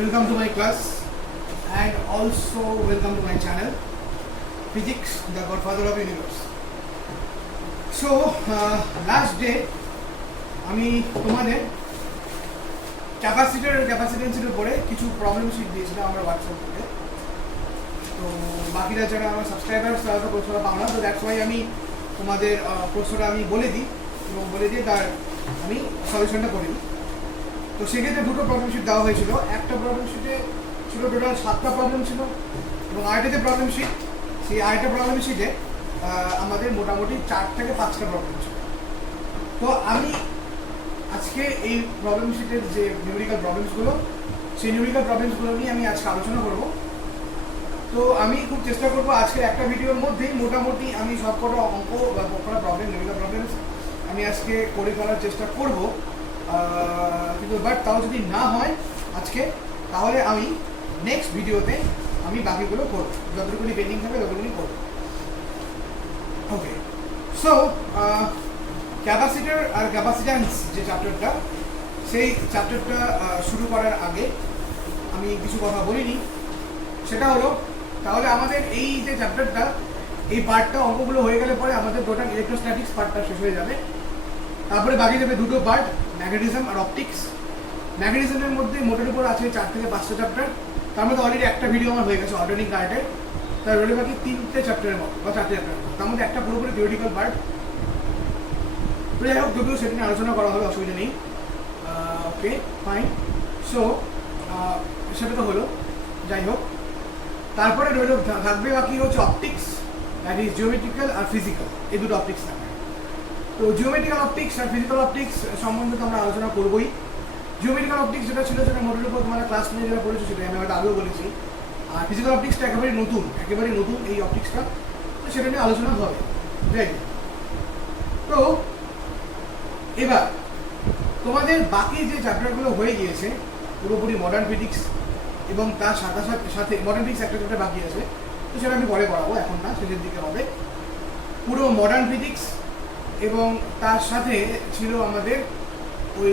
Welcome to my class and also welcome to my channel Physics, the Godfather of Universe. So last day আমি তোমাদের ক্যাপাসিটেন্সের উপরে কিছু problem sheet দিয়েছিলাম আমরা WhatsApp থেকে। তো বাকিরা যারা আমার সাবস্ক্রাইবার্স তারা তো প্রশ্নটা পাও না, তো দ্যাটস ওয়াই আমি তোমাদের প্রশ্নটা আমি বলে দিই এবং বলে দিয়ে তার আমি সলিউশনটা করে দিই। তো সেক্ষেত্রে দুটো প্রবলেম শিট দেওয়া হয়েছিল। একটা প্রবলেম শিটে ছিল টোটাল 7টা প্রবলেম ছিল এবং আরেকটা যে প্রবলেম শিট সেই আরেকটা প্রবলেম শিটে আমাদের মোটামুটি 4 থেকে 5টা প্রবলেম ছিল। তো আমি আজকে এই প্রবলেম শিটের যে নিউমেরিক্যাল প্রবলেমসগুলো সেই নিউমেরিক্যাল প্রবলেমসগুলো নিয়ে আমি আজকে আলোচনা করব। তো আমি খুব চেষ্টা করবো আজকে একটা ভিডিওর মধ্যেই মোটামুটি আমি সবকটা অঙ্ক বা সবকটা প্রবলেম নিউমেরিক্যাল প্রবলেমস আমি আজকে করে ফেলার চেষ্টা করব। কিন্তু বাট তাও যদি না হয় আজকে, তাহলে আমি নেক্সট ভিডিওতে আমি বাকিগুলো করবো, যতটুকুনি পেন্ডিং থাকবে ততটুকুনি করবো। ওকে, সো ক্যাপাসিটার আর ক্যাপাসিট্যান্স যে চ্যাপ্টারটা, সেই চ্যাপ্টারটা শুরু করার আগে আমি কিছু কথা বলিনি। সেটা হলো, তাহলে আমাদের এই যে চ্যাপ্টারটা, এই পার্টটা অঙ্কগুলো হয়ে গেলে পরে আমাদের টোটাল ইলেকট্রোস্ট্যাটিক্স পার্টটা শেষ হয়ে যাবে। তারপরে বাকি যাবে দুটো পার্ট, ম্যাগনেটিজম আর অপটিক্স। ম্যাগনেটিজমের মধ্যে মোটের উপর আছে 4 থেকে 5টা চ্যাপ্টার। তার মধ্যে অলরেডি একটা ভিডিও আমার হয়ে গেছে অল্টারনেটিং কারেন্টের, তার রইল বাকি 3টে চ্যাপ্টারের মতো বা 4টে চ্যাপ্টারের মতো। তার মধ্যে একটা পুরোপুরি থিওরিটিক্যাল পার্ট। তো যাই হোক, যদিও সেটা নিয়ে আলোচনা করা হবে, অসুবিধা নেই। ওকে, ফাইন। সো সেটা তো হলো, যাই হোক। তারপরে রইল থাকবে বাকি হচ্ছে অপটিক্স, দ্যাট ইজ জিওমেট্রিক্যাল আর ফিজিক্যাল, এই দুটো অপটিক্স থাকবে। তো জিওমেট্রিক্যাল অপটিক্স আর ফিজিক্যাল অপটিক্স সম্বন্ধে তো আমরা আলোচনা করবোই। জিওমেট্রিক্যাল অপটিক্স যেটা ছিল সেটা মোটের উপর তোমরা ক্লাস নিয়ে যেটা পড়েছো সেটা আমি হয়তো আগেও বলেছি। আর ফিজিক্যাল অপটিক্সটা একেবারেই নতুন এই অপটিক্সটা, তো সেটা নিয়ে আলোচনা হবে। যাই হোক, তো এবার তোমাদের বাকি যে চ্যাপ্টারগুলো হয়ে গিয়েছে পুরোপুরি মডার্ন ফিজিক্স এবং তার সাথে মডার্ন ফিজিক্স একটা চ্যাপ্টার বাকি আছে, তো সেটা আমি পরে পড়াবো, এখন না, শেষের দিকে হবে। পুরো মডার্ন ফিজিক্স এবং তার সাথে ছিল আমাদের ওই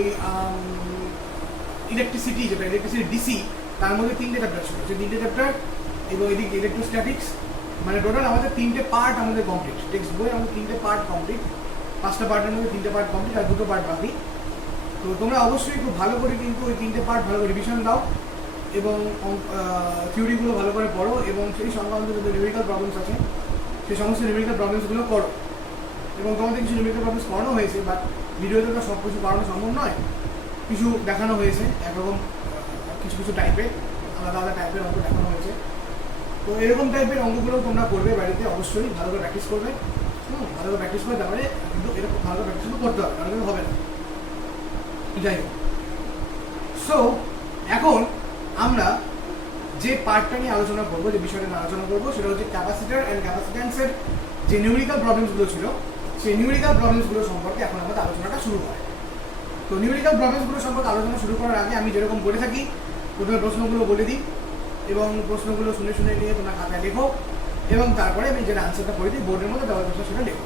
ইলেকট্রিসিটি, যেটা ইলেকট্রিসিটি ডিসি, তার মধ্যে 3টে চ্যাপ্টার ছিল। সেই 3টে চ্যাপ্টার এবং এদিকে ইলেকট্রোস্ট্যাটিক্স, মানে টোটাল আমাদের 3টে পার্ট আমাদের কমপ্লিট। টেক্সট বই আমাদের 3টে পার্ট কমপ্লিট, 5টা পার্টের মধ্যে 3টে পার্ট কমপ্লিট আর 2টো পার্ট বাকি। তো তোমরা অবশ্যই খুব ভালো করে কিন্তু ওই 3টে পার্ট ভালো করে রিভিশন দাও এবং থিওরিগুলো ভালো করে পড়ো এবং সেই সংক্রান্ত যে নিউমেরিক্যাল প্রবলেমস আছে সেই সমস্ত নিউমেরিক্যাল প্রবলেমসগুলো করো। এবং তোমাদের কিছু নিউমেরিক্যাল প্রবলেমস করানো হয়েছে, বাট ভিডিওতে তো সব কিছু করানো সম্ভব নয়। কিছু দেখানো হয়েছে একরকম, কিছু টাইপের আলাদা টাইপের অঙ্ক দেখানো হয়েছে। তো এরকম টাইপের অঙ্কগুলো তোমরা করবে বাড়িতে, অবশ্যই ভালো করে প্র্যাকটিস করবে। ভালো করে প্র্যাকটিস করবে, তারপরে কিন্তু এরকম ভালো করে প্র্যাকটিস করতে হবে, তাহলে কিন্তু হবে না। যাই হোক, সো এখন আমরা যে পার্টটা নিয়ে আলোচনা করবো, যে বিষয়টা নিয়ে আলোচনা করবো, সেটা হচ্ছে ক্যাপাসিটার অ্যান্ড ক্যাপাসিট্যান্সের যে নিউমেরিক্যাল প্রবলেমসগুলো ছিল, সেই নিউমেরিক্যাল প্রবলেমসগুলো সম্পর্কে এখন আমাদের আলোচনাটা শুরু হয়। তো নিউমেরিক্যাল প্রবলেমসগুলো সম্পর্কে আলোচনা শুরু করার আগে আমি যেরকম করে থাকি, প্রথমে প্রশ্নগুলো বলে দিই এবং প্রশ্নগুলো শুনে নিয়ে তোমরা খাতায় লেখো এবং তারপরে আমি যেটা আনসারটা করে দিই বোর্ডের মধ্যে, দেওয়ার প্রশ্ন সেটা লেখো।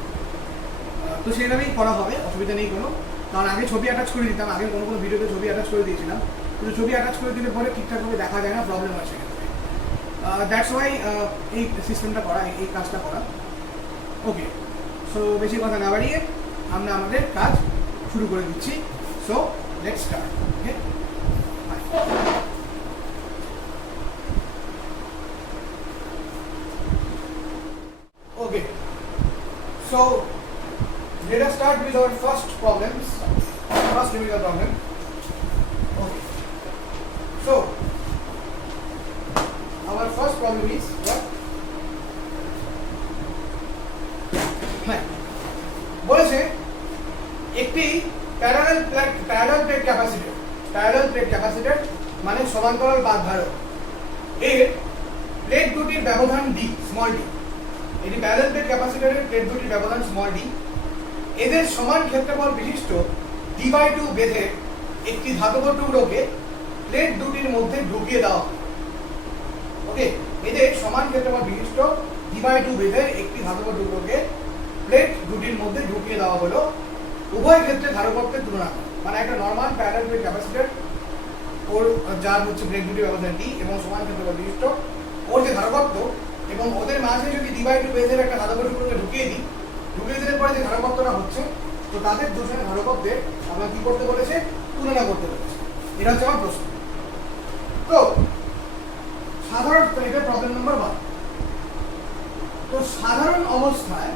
তো সেইভাবেই করা হবে, অসুবিধা নেই কোনো। কারণ আগে ছবি অ্যাটাচ করে দিতাম, আগে কোনো ভিডিওতে ছবি অ্যাটাচ করে দিয়েছিলাম, কিন্তু ছবি অ্যাটাচ করে দিলে পরে ঠিকঠাকভাবে দেখা যায় না, প্রবলেম আছে। দ্যাটস ওয়াই এই সিস্টেমটা করা, এই কাজটা করা। ওকে, সো বেশি কথা না বাড়িয়ে আমরা আমাদের কাজ শুরু করে দিচ্ছি। So let's start. Okay, okay, so let us start with our first numerical problem. Okay, so our first problem is what? বলেছে একটি প্যারালাল প্লেট ক্যাপাসিটর মানে সমান্তরাল বাঁধধারক এর প্লেট দুটির ব্যবধান d, স্মল d। এটি প্যারালাল প্লেট ক্যাপাসিটরের প্লেট দুটির ব্যবধান স্মল d, এদের সমান ক্ষেত্রফল বিশিষ্ট d/2 বেধের একটি ধাতব টুকরোকে প্লেট দুটির মধ্যে ঢুকিয়ে দেওয়া হয়। ওকে, এদের সমান ক্ষেত্রফল বিশিষ্ট d/2 বেধের একটি ধাতব টুকরোকে প্লেট দুটির মধ্যে ঢুকিয়ে দেওয়া হলো। উভয় ক্ষেত্রে ধারকত্বের তুলনা, মানে একটা নর্মাল প্যারালাল প্লেট ক্যাপাসিটর ওর যার হচ্ছে ব্রেক দুটি ব্যবধান ডি এবং সমান ক্ষেত্রফল বিশিষ্ট ওর যে ধারকত্ব এবং ওদের মাঝে যদি ডি/2 বেজের একটা ধাতব টুকরোকে ঢুকিয়ে দেওয়ার পরে যে ধারকত্বটা হচ্ছে, তো তাদের দুজনের ধারকত্বের আমরা কি করতে বলেছে, তুলনা করতে বলেছে। এটা হচ্ছে আমার প্রশ্ন। তো সাধারণ, এটা প্রবলেম নাম্বার 1। তো সাধারণ অবস্থায়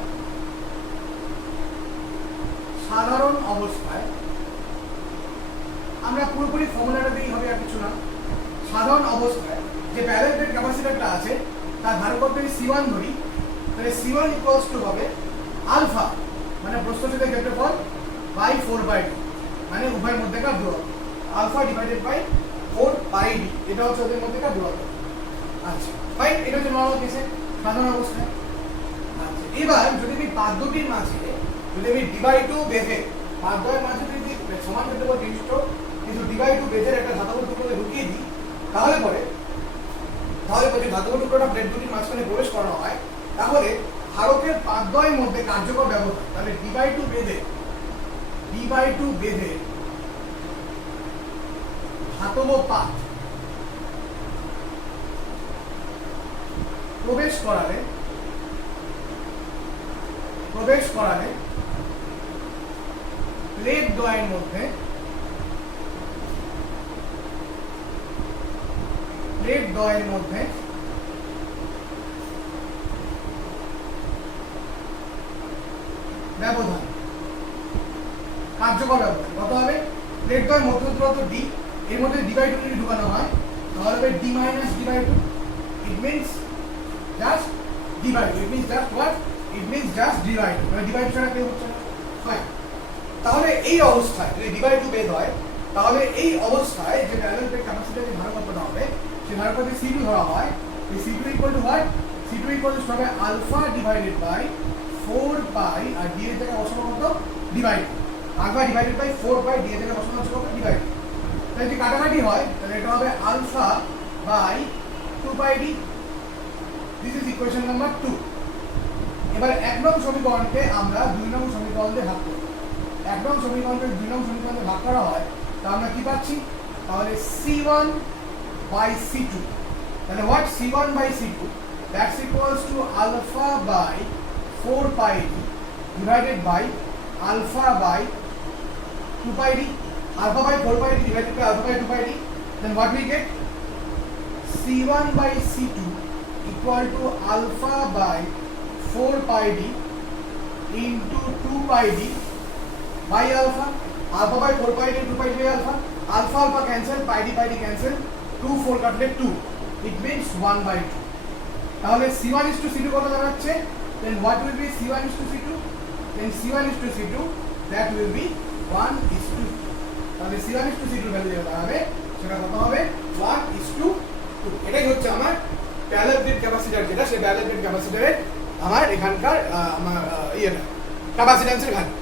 আমরা পুরোপুরি ফর্মুলাটা দিয়েই হবে, আর কিছু না। সাধারণ অবস্থায় যে প্যারালাল প্লেট ক্যাপাসিটরটা আছে তার ধারকত্ব যদি C1 ধরি, তাহলে C1 ইকুয়ালস টু হবে আলফা মানে প্রস্থচ্ছেদের ক্ষেত্রফল বাই 4/d, মানে উভয়ের মধ্যেকার দূরত্ব আলফা ডিভাইডেড বাই 4πd, এটা হচ্ছে ওদের মধ্যেকার দূরত্ব। আচ্ছা ফাইন, এটা হচ্ছে নরমাল কেসে সাধারণ অবস্থায়। আচ্ছা এবার যদি আমি পাদ্যটির মাঝে যদি আমি d/2 বেঁধে পাদ্যের মাঝে যদি সমান ক্ষেত্রফল বিশিষ্ট কিন্তু d/2 বেঁধে একটা ধাতব টুকরোকে ঢুকিয়ে দিই, তাহলে পরে ধাতব টুকরোটা প্লেট দুটির মাঝখানে প্রবেশ করানো হয়, তাহলে ধারকের পাদ্যের মধ্যে কার্যকর ব্যবধান, তাহলে d/2 বেঁধে ধাতব পাত প্রবেশ করালে প্লেট দ্বয়ের মধ্যে ব্যবধান, কার্যকর ব্যবধান কত হবে? প্লেট দ্বয়ের মধ্য দূরত্ব d, এর মধ্যে d/2 যদি ঢুকানো হয় তাহলে হবে d - d/2, it means just d/2, it means just what? It means just d/2, মানে d/2 ছাড়া কেউ হচ্ছে না। ফাইন, তাহলে এই অবস্থায় যদি d/2 বেদ হয়, তাহলে এই অবস্থায় যে প্যারালাল প্লেট ক্যাপাসিটরের যে ধারকত্বটা হবে সেই ধারকত্ব C2 ধরা হয়। এই C2 equal to what? C2 equal to হবে আলফা ডিভাইডেড বাই 4π, আর d এর জায়গায় বসানো কত? d/2, alpha divided by 4π, d এর জায়গায় বসানো হচ্ছে কত? d/2। তাহলে যদি কাটাকাটি হয় তাহলে এটা হবে alpha by 2πd। This is equation number 2। এবার 1 নং সমীকরণকে আমরা 2 নং সমীকরণ দিয়ে ভাগ করব। 1 নং সমীকরণকে 2 নং সমীকরণ দিয়ে ভাগ করা হয়, তাহলে আমরা কি পাচ্ছি? তাহলে C1 by C2, তাহলে what? C1 by C2, that's equals to alpha by 4πd divided by alpha by 2πd, alpha by 4πd divided by alpha by 2πd, then what we get? C1 by C2 equal to alpha by 4πd into 2πd by alpha, alpha by 4πd into 2πd by alpha, alpha cancel, πd cancel, 2 4 কাটলে 2, it means 1/2। তাহলে C1 is to C2 কত দাঁড়াচ্ছে? then what will be C1 is to C2? then C1 is to C2, that will be 1 is to 2। তাহলে C1 is to C2 value যেটা দাঁড়াবে সেটা কত হবে? 1 is to 2। এটাই হচ্ছে আমার প্যারালাল প্লেট ক্যাপাসিটর, যেটা সেই প্যারালাল প্লেট ক্যাপাসিটরের আমার এখানকার আমার ইয়েটা ক্যাপাসিট্যান্সের value.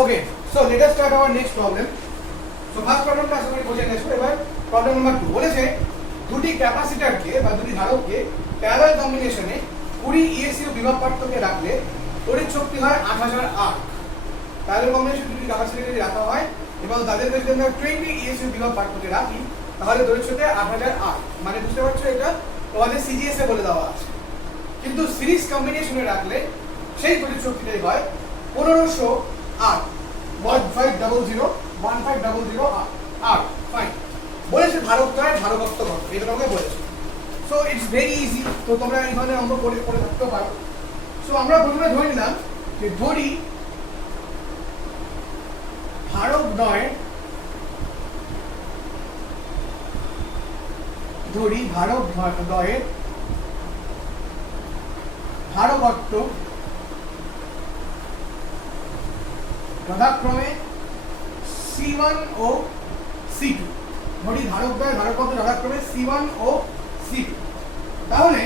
Okay, so let us start our next problem. So first problem টা আসলে বুঝে নেছো। এবার প্রবলেম নাম্বার 2 বলেছে দুটি ক্যাপাসিটরকে বা দুটি ধারককে প্যারালাল কম্বিনেশনে 20 ESU বিভব পার্থক্যে রাখলে তড়িৎ শক্তি হয় 8000 আর্ক। প্যারালাল কম্বিনেশনে দুটি ক্যাপাসিটর যদি রাখা হয় এবং তাদের মধ্যে আমরা 20 ESU বিভব পার্থক্যে রাখি, তাহলে তড়িৎ শক্তি 8000 আর্ক। মানে বুঝতে পারছো, এটা তোমাদের সিজিএস এ বলে দেওয়া আছে। কিন্তু সিরিজ কম্বিনেশনে রাখলে সেই তড়িৎ শক্তিটাই হয় 1500 আর্ক, 1500 আর্ক। ফাইন, বলেছে ধারকদ্বয়ের ধারকত্ব কত, এটা তোমাকে বলেছে। সো ইটস ভেরি ইজি, তো তোমরা এই ধরনের অঙ্ক করে থাকতে পারো। সো আমরা প্রথমে ধরে নিলাম যে ধরি ধারকদ্বয়ের ধারকত্ব যথাক্রমে C1 ও C2। ধরি ধারকদ্বয়ের ধারকত্ব যথাক্রমে C1 ও C2। তাহলে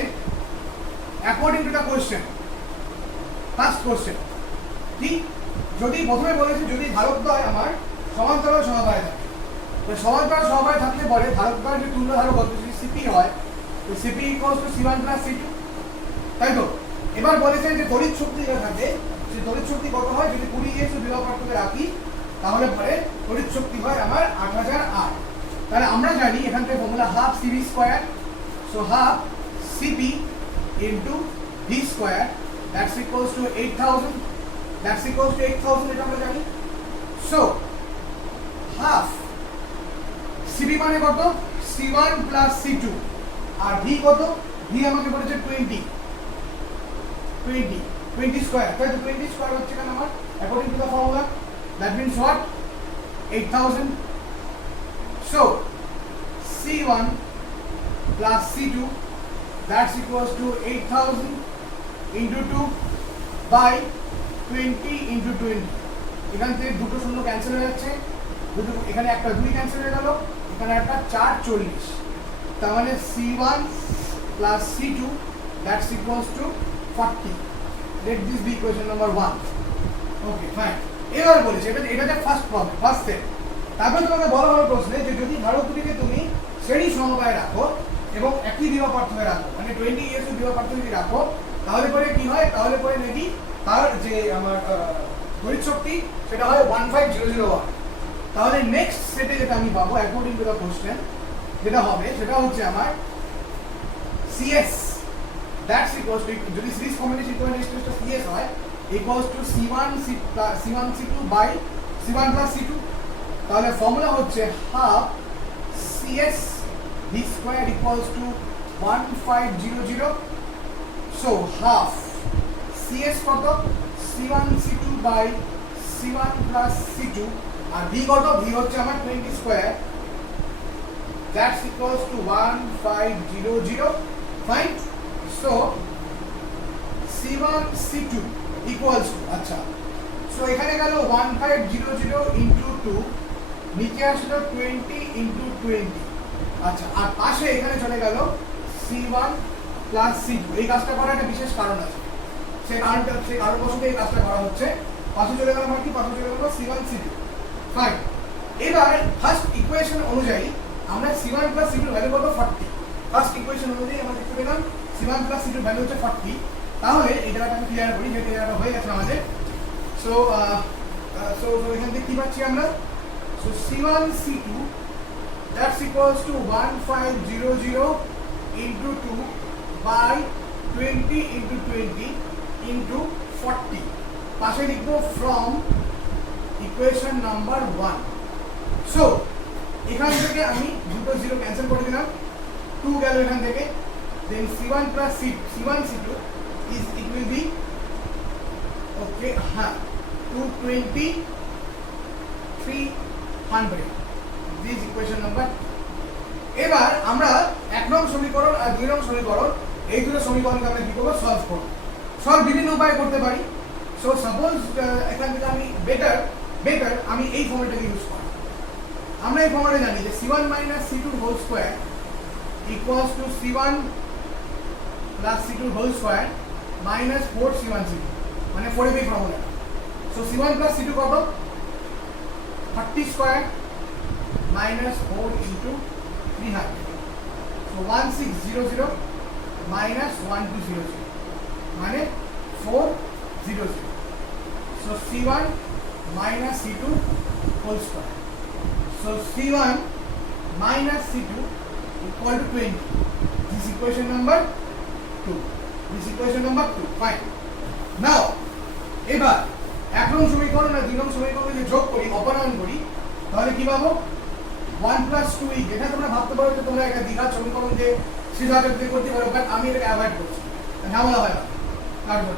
according to the question, first question কি, যদি প্রথমে বলেছি যদি ধারকদ্বয় আমার সমান্তরাল সমবায়ে থাকে, তো সমান্তরাল সমবায়ে থাকলে পরে ধারকদ্বয় যে তুল্য ধারক যদি সিপি হয়, তো CP equals to C one plus C two, তাই তো। এবার বলেছেন যে তড়িৎ শক্তি যেটা থাকে, সেই তড়িৎ শক্তি কত হয়, যদি 20 বিভব পার্থক্যে রাখি তাহলে পরে তড়িৎ শক্তি হয় আমার 8008। তাহলে আমরা জানি এখান থেকে formula half CB square, so half CP into V square that's equals to 8000, that's equals to 8000, এটা আমরা জানি। সো হাফ সিবি মানে কত, C1 প্লাস C2, আর ভি কত, ভি আমাকে বলেছে 20 স্কয়ার, তাই তো 20 স্কয়ার হচ্ছে কেন আমার according to the formula, that means what, 8000। So C1 plus C2 that's equals to 8000 into 2 by 20 into 20, এখান থেকে দুটো শূন্য ক্যান্সেল হয়ে যাচ্ছে, দুটো এখানে একটা 2 ক্যান্সেল হয়ে গেল, এখানে একটা 4 40, তার মানে C1 plus C2 that's equals to 40. Let this be equation number 1. Okay, fine. এবার বলেছি এটা ফার্স্ট প্রবলেম, ফার্স্ট স্টেপ। তারপর তোমাকে বলা হলো প্রশ্নে যে যদি ধারক দুটিকে তুমি শ্রেণী সমবায়ে রাখো এবং একই বিভব পার্থক্যে রাখো, মানে 20 ES বিভব পার্থক্যে রাখো, তাহলে পরে কি হয়, তাহলে পরে নাকি তার যে আমার তড়িৎ শক্তি সেটা হয় 15001। তাহলে নেক্সট সেটে যেটা আমি পাবো অ্যাকর্ডিং টু দ্য কোশ্চেন যেটা হবে সেটা হচ্ছে আমার CS দ্যাটস ইকুয়ালস টু, যদি সিরিজ কম্বিনেশন ইকুইভ্যালেন্ট টেস্টটা CS হয়, equals to C1 C2 by C1 plus C2। তাহলে ফর্মুলা হচ্ছে half CS V square equals to 1500, so half CS কত, C1 C2 by C1 plus C2, R V কত, V হচ্ছে আমার 20 square, that's equals to 1500, fine. So C1 C2 equals to, আচ্ছা, so এখানে গেল 1500 into 2, নিচে আসলো 20 into 20, আচ্ছা, আর পাশে এখানে চলে গেল C1 প্লাস C2। এই কাজটা করার একটা বিশেষ কারণ আছে, সেই কারণবশত এই কাজটা করা হচ্ছে। পাশে চলে গেল আমার কি, পাশে চলে গেল C1 C2, ফাইন। এবার ফার্স্ট ইকুয়েশন অনুযায়ী আমরা C1 প্লাস C2 ভ্যালু কত, 40। ফার্স্ট ইকুয়েশন অনুযায়ী আমরা দেখতে পেলাম C1 প্লাস C2 ভ্যালু হচ্ছে 40। তাহলে এই জায়গাটা আমি ক্লিয়ার করি, যে জায়গাটা হয়ে গেছে আমাদের। সো এখান থেকে কি পাচ্ছি আমরা, so C1 C2 that's equals to 1500 into 2 by 20 into 20 into 40, পাশে লিখবো from equation number 1। সো এখান থেকে আমি দুটো জিরো ক্যান্সেল করে দিলাম, 2 গেল এখান থেকে, then C1 plus C1 C2 is it will be okay, হ্যাঁ, 220 300, this equation number। এবার আমরা 1 নং সমীকরণ আর 2 নং সমীকরণ, এই দুটো সমীকরণকে আমরা কি করব, সলভ করব। সলভ বিভিন্ন উপায়ে করতে পারি। সো সাপোজ এখান থেকে আমি বেটার আমি এই ফর্মুলাটাকে ইউজ করি। আমরা এই ফর্মুলা জানি যে C1 minus C2 whole square equals to C1 plus C2 whole square minus 4 C1 C2, মানে 4 এর formula. So C1 plus C2 কত, 30 square minus 4 into 300, so 1600 minus 1200, মানে 400, so C1 minus C2 whole square, so C1 minus C2 equal to 20, this equation number 2, fine। now এবার 1 নং সমীকরণ আর 2 নং সমীকরণ যদি যোগ করি, অপনয়ন করি, তাহলে কি পাবো, 1 plus 2e। এটা তোমরা ভাবতে পারো যে তোমরা একটা দ্বিঘাত সমীকরণ যে সিদ্ধান্ত করতে পারো, বাট আমি এটাকে অ্যাভয়েড করছি, ঝামেলা হয় না তারপর।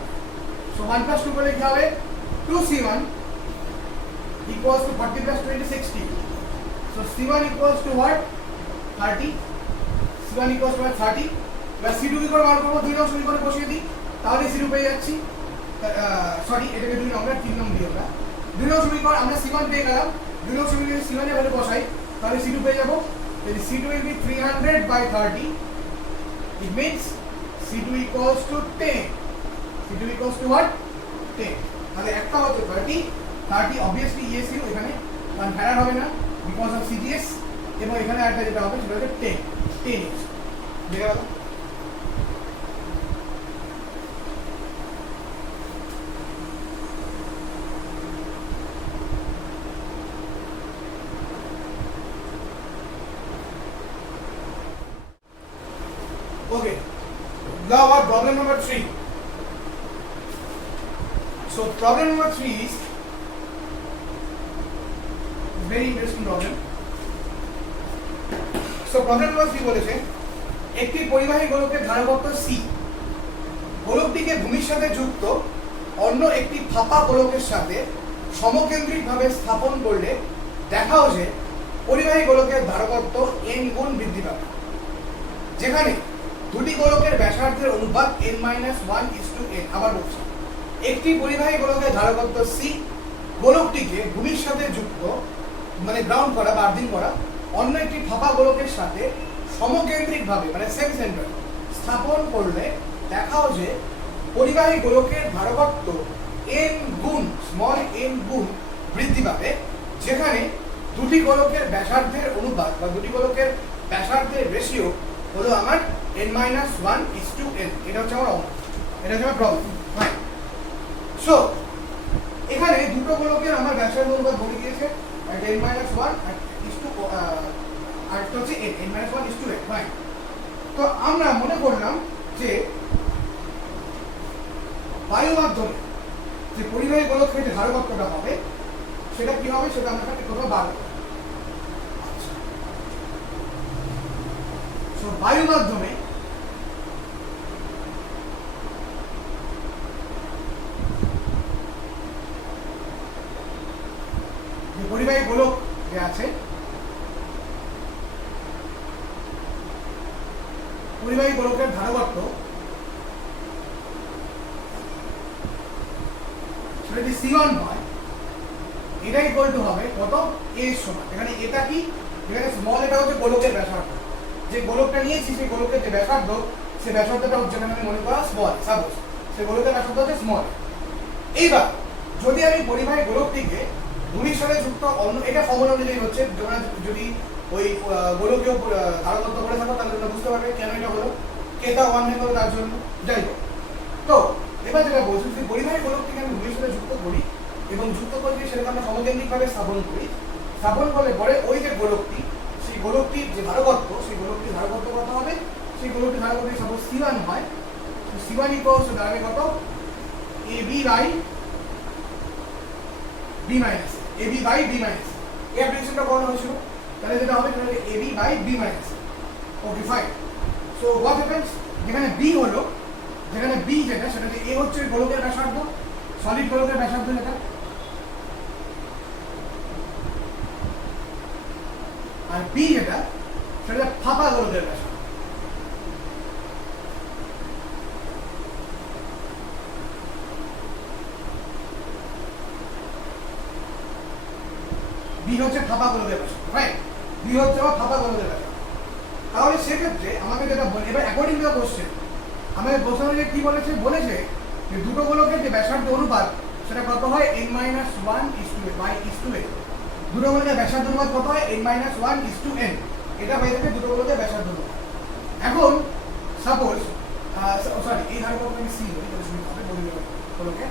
সো 1 plus 2 করলে কি হবে, 2C1 equals to 40 plus 20 60, so C1 equals to what, 30, C1 equals to 30, এবার C2 কি করে বার করবো, 2 নং সমীকরণে বসিয়ে দিই, তাহলে C2 পেয়ে যাচ্ছি, সরি এটাকে 2 নং, 3 নং দিই আমরা। 2 নং সমীকরণ আমরা C1 পেয়ে গেলাম, 2 নং সমীকরণে C1 এর ভ্যালু বসাই, তাহলে C2 পেয়ে যাবো। যদি C2 will be 300 by 30, it means C2 equals to 10. C2 equals to what? 10. তাহলে একটা হচ্ছে 30 obviously ESU এখানে কারণ ফ্যারাড হবে না বিকজ অফ CTS এবং এখানে একটা যেটা হবে সেটা হচ্ছে 10 ইঞ্চ দেখে গেল Okay, now our problem number 3. So problem number 3 is very interesting problem. So problem number 3 বলেছে একটি পরিবাহী গোলকের ধারকত্ব C গোলকটিকে ভূমির সাথে যুক্ত অন্য একটি ফাঁপা গোলকের সাথে সমকেন্দ্রিকভাবে স্থাপন করলে দেখাও যে পরিবাহী গোলকের ধারকত্ব n গুণ বৃদ্ধি পাবে যেখানে দুটি গোলকের ব্যাসার্ধের অনুপাত n-1:n আবার বলছি একটি পরিবাহী গোলকের ধারকত্ব C গোলকটিকে ভূমির সাথে যুক্ত মানে গ্রাউন্ড করা বা আর্থিং করা অন্য একটি ফাঁপা গোলকের সাথে সমকেন্দ্রিকভাবে মানে সেম সেন্টার স্থাপন করলে দেখাও যে পরিবাহী গোলকের ধারকত্ব n গুণ স্মল n গুণ বৃদ্ধি পাবে যেখানে দুটি গোলকের ব্যাসার্ধের অনুপাত বা দুটি গোলকের ব্যাসার্ধের রেশিও হলো আমার n-1:n এটা হচ্ছে আমার অঙ্ক এটা হচ্ছে আমার প্রবলেম রাইট সো এখানে দুটো গোলকের আমার ব্যাসার্ধ অনুপাত বলে দিয়েছে একটা n-1 আর একটা হচ্ছে n-1:n ফাইন তো আমরা মনে করলাম যে বায়ু মাধ্যমে যে পরিবাহী গোলকের যে ধারকত্বটা হবে সেটা কি হবে সেটা আমরা কোথাও বার করব সো বায়ু মাধ্যমে যে পরিবাহী গোলক যে আছে পরিবাহী গোলকের ধারকত্ব সেটা যদি C1 হয় এটা ইকুয়াল টু হবে কত a এর সমান এখানে এটা কি এখানে স্মল এটা হচ্ছে গোলকের ব্যাসার্ধ যে গোলকটা নিয়েছি সেই গোলকের যে ব্যাসার্ধ সেই ব্যাসার্ধটা হচ্ছে আমি মনে করা স্মল সাপোজ সেই গোলকের ব্যাসার্ধ হচ্ছে স্মল এইবার যদি আমি পরিবাহী গোলকটিকে ভূমির সাথে যুক্ত অন্য এটা ফর্মুলা অনুযায়ী হচ্ছে যদি ওই গোলকীয় ধারকত্ব করে থাকো তাহলে তোমরা বুঝতে পারবে কেন এটা হলো কেটা 1 হয়ে গেল তার জন্য যাই হোক তো এবার যেটা বলছি যে পরিবাহী গোলকটিকে আমি ভূমির সাথে যুক্ত করি এবং যুক্ত করে দিয়ে সেটাকে আমরা সমকেন্দ্রিকভাবে স্থাপন করি স্থাপন করলে পরে ওই যে গোলকটি সেই গোলকটির যে ধারকত্ব সেই গোলকটির ধারকত্ব কত হবে সেই গোলকটির ধারকত্ব সাপোজ C1 হয় তো C1 ইকুয়ালস টু দাঁড়াবে কত AB by B minus AB by B minus এই অ্যাপ্লিকেশনটা করানো হয়েছিল তাহলে যেটা হবে তাহলে AB by B minus okay fine so what happens যেখানে B হলো যেখানে B যেটা সেটা যে A হচ্ছে গোলকের ব্যাসার্ধ সলিড গোলকের ব্যাসার্ধ যেটা আর B যেটা সেটা ফাঁপা গোলকের ব্যাসার্ধ B হচ্ছে ফাঁপা গোলকের ব্যাসার্ধ রাইট B হচ্ছে আমার ফাঁপা গোলকের ব্যাসার্ধ তাহলে সেক্ষেত্রে আমাকে যেটা বলে এবার অ্যাকর্ডিং টু দ্য কোশ্চেন আমাদের প্রশ্ন অনুযায়ী কি বলেছে যে দুটো গোলকের যে ব্যাসার্ধ অনুপাত সেটা কত হয় n-1:n দুটো গোলকের ব্যাসার্ধ অনুপাত কত হয় n-1:n এটা হয়ে থাকে দুটো গোলকের ব্যাসার্ধ অনুপাত এখন সাপোজ সরি এই ধারে কত আমি C বলি তাহলে শুনতে হবে বলি গোলকে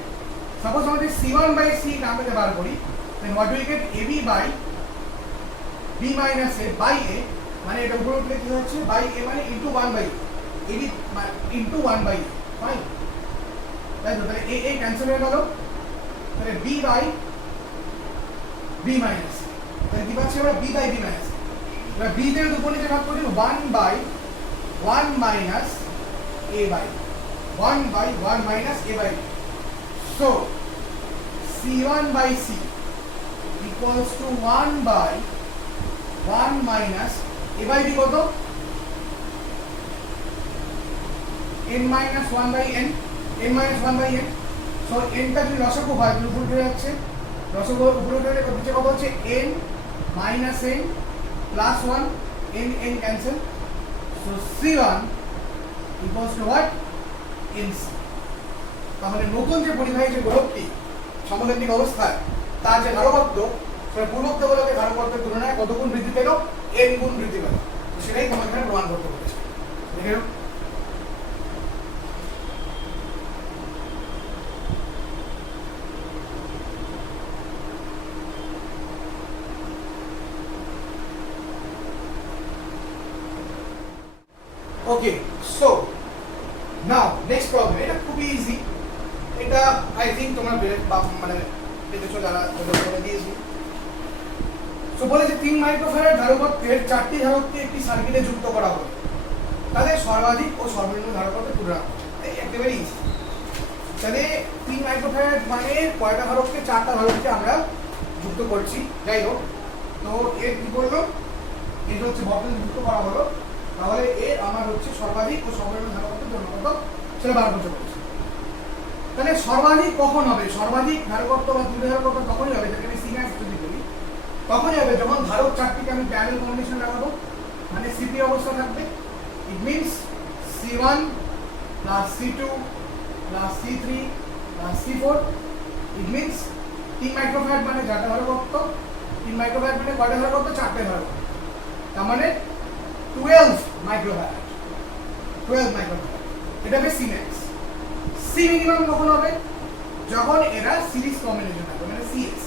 সাপোজ আমরা C1/C নামটাকে বার করি then what do we get AB by B minus A by A মানে এটা উপরে উঠলে কি হচ্ছে by A মানে into 1/A AB into 1/A fine তাই তো তাহলে A ক্যান্সেল হয়ে গেল তাহলে B by B minus তাহলে কি পাচ্ছি আমরা B by B minus এবার B তে উপরে যে ভাগ করছি 1/1 minus A by 1/1 minus A by B so C1 by C equals to 1/1 minus A by B কত n-1/n n-1/n so n টা যদি লসাগু হয় তাহলে উপরে উঠে যাচ্ছে লসাগু উপরে উঠে গেলে নিচে কত হচ্ছে n minus n plus 1 n cancel so C1 equals to what NC. তাহলে নতুন যে পরিবাহী যে গোলকটি সমকেন্দ্রিক অবস্থায় তার যে ধারকত্ব সেটা পূর্বোক্ত গোলকের ধারকত্বের তুলনায় কত গুণ বৃদ্ধি পেল? n গুণ বৃদ্ধি পেল। তো সেটাই তোমাকে এখানে প্রমাণ করতে বলেছে। দেখে নাও। Okay, so now next problem. এটা খুবই ইজি। এটা আই থিঙ্ক তোমরা মানে পেতেছো যারা করে দিয়েছি। সো বলেছে 3 মাইক্রোফ্যারাড ধারকত্বের 4টি ধারককে একটি সার্কিটে যুক্ত করা হবে, তাদের সর্বাধিক ও সর্বনিম্ন ধারকত্বের তুলনা করো। এই একেবারে ইজি। তাহলে 3 মাইক্রোফ্যারাড মানে কয়টা ধারককে? 4টা ধারককে আমরা যুক্ত করছি। যাই হোক, তো এর কি করলো? এটা হচ্ছে বর্তনী যুক্ত করা হলো। তাহলে এর আমার হচ্ছে সর্বাধিক ও সর্বনিম্ন ধারকত্বের তুলনা কত সেটা বার করতে বলেছে। তাহলে সর্বাধিক কখন হবে? সর্বাধিক ধারকত্ব বা তুল্য ধারকত্ব তখনই হবে, যেটা আমি সিম্যাক্স যদি বলি, তখনই হবে যখন ধারক 4টিকে আমি প্যারালাল কম্বিনেশন লাগাবো, মানে সিপি অবস্থা থাকবে। It means C1 plus C2 plus C3 plus C4। It means 3 microfarad মানে 4টা ধারকত্ব, 3 মাইক্রোফ্যারাড মানে কয়টা ধারকত্ব? 4টে ধারকত্ব। তার মানে 12 মাইক্রোফ্যারাড। 12 মাইক্রোফ্যারাড, এটা হবে সিম্যাক্স। সি মিনিমাম কখন হবে? যখন এরা সিরিজ কম্বিনেশন থাকবে, মানে সিএস।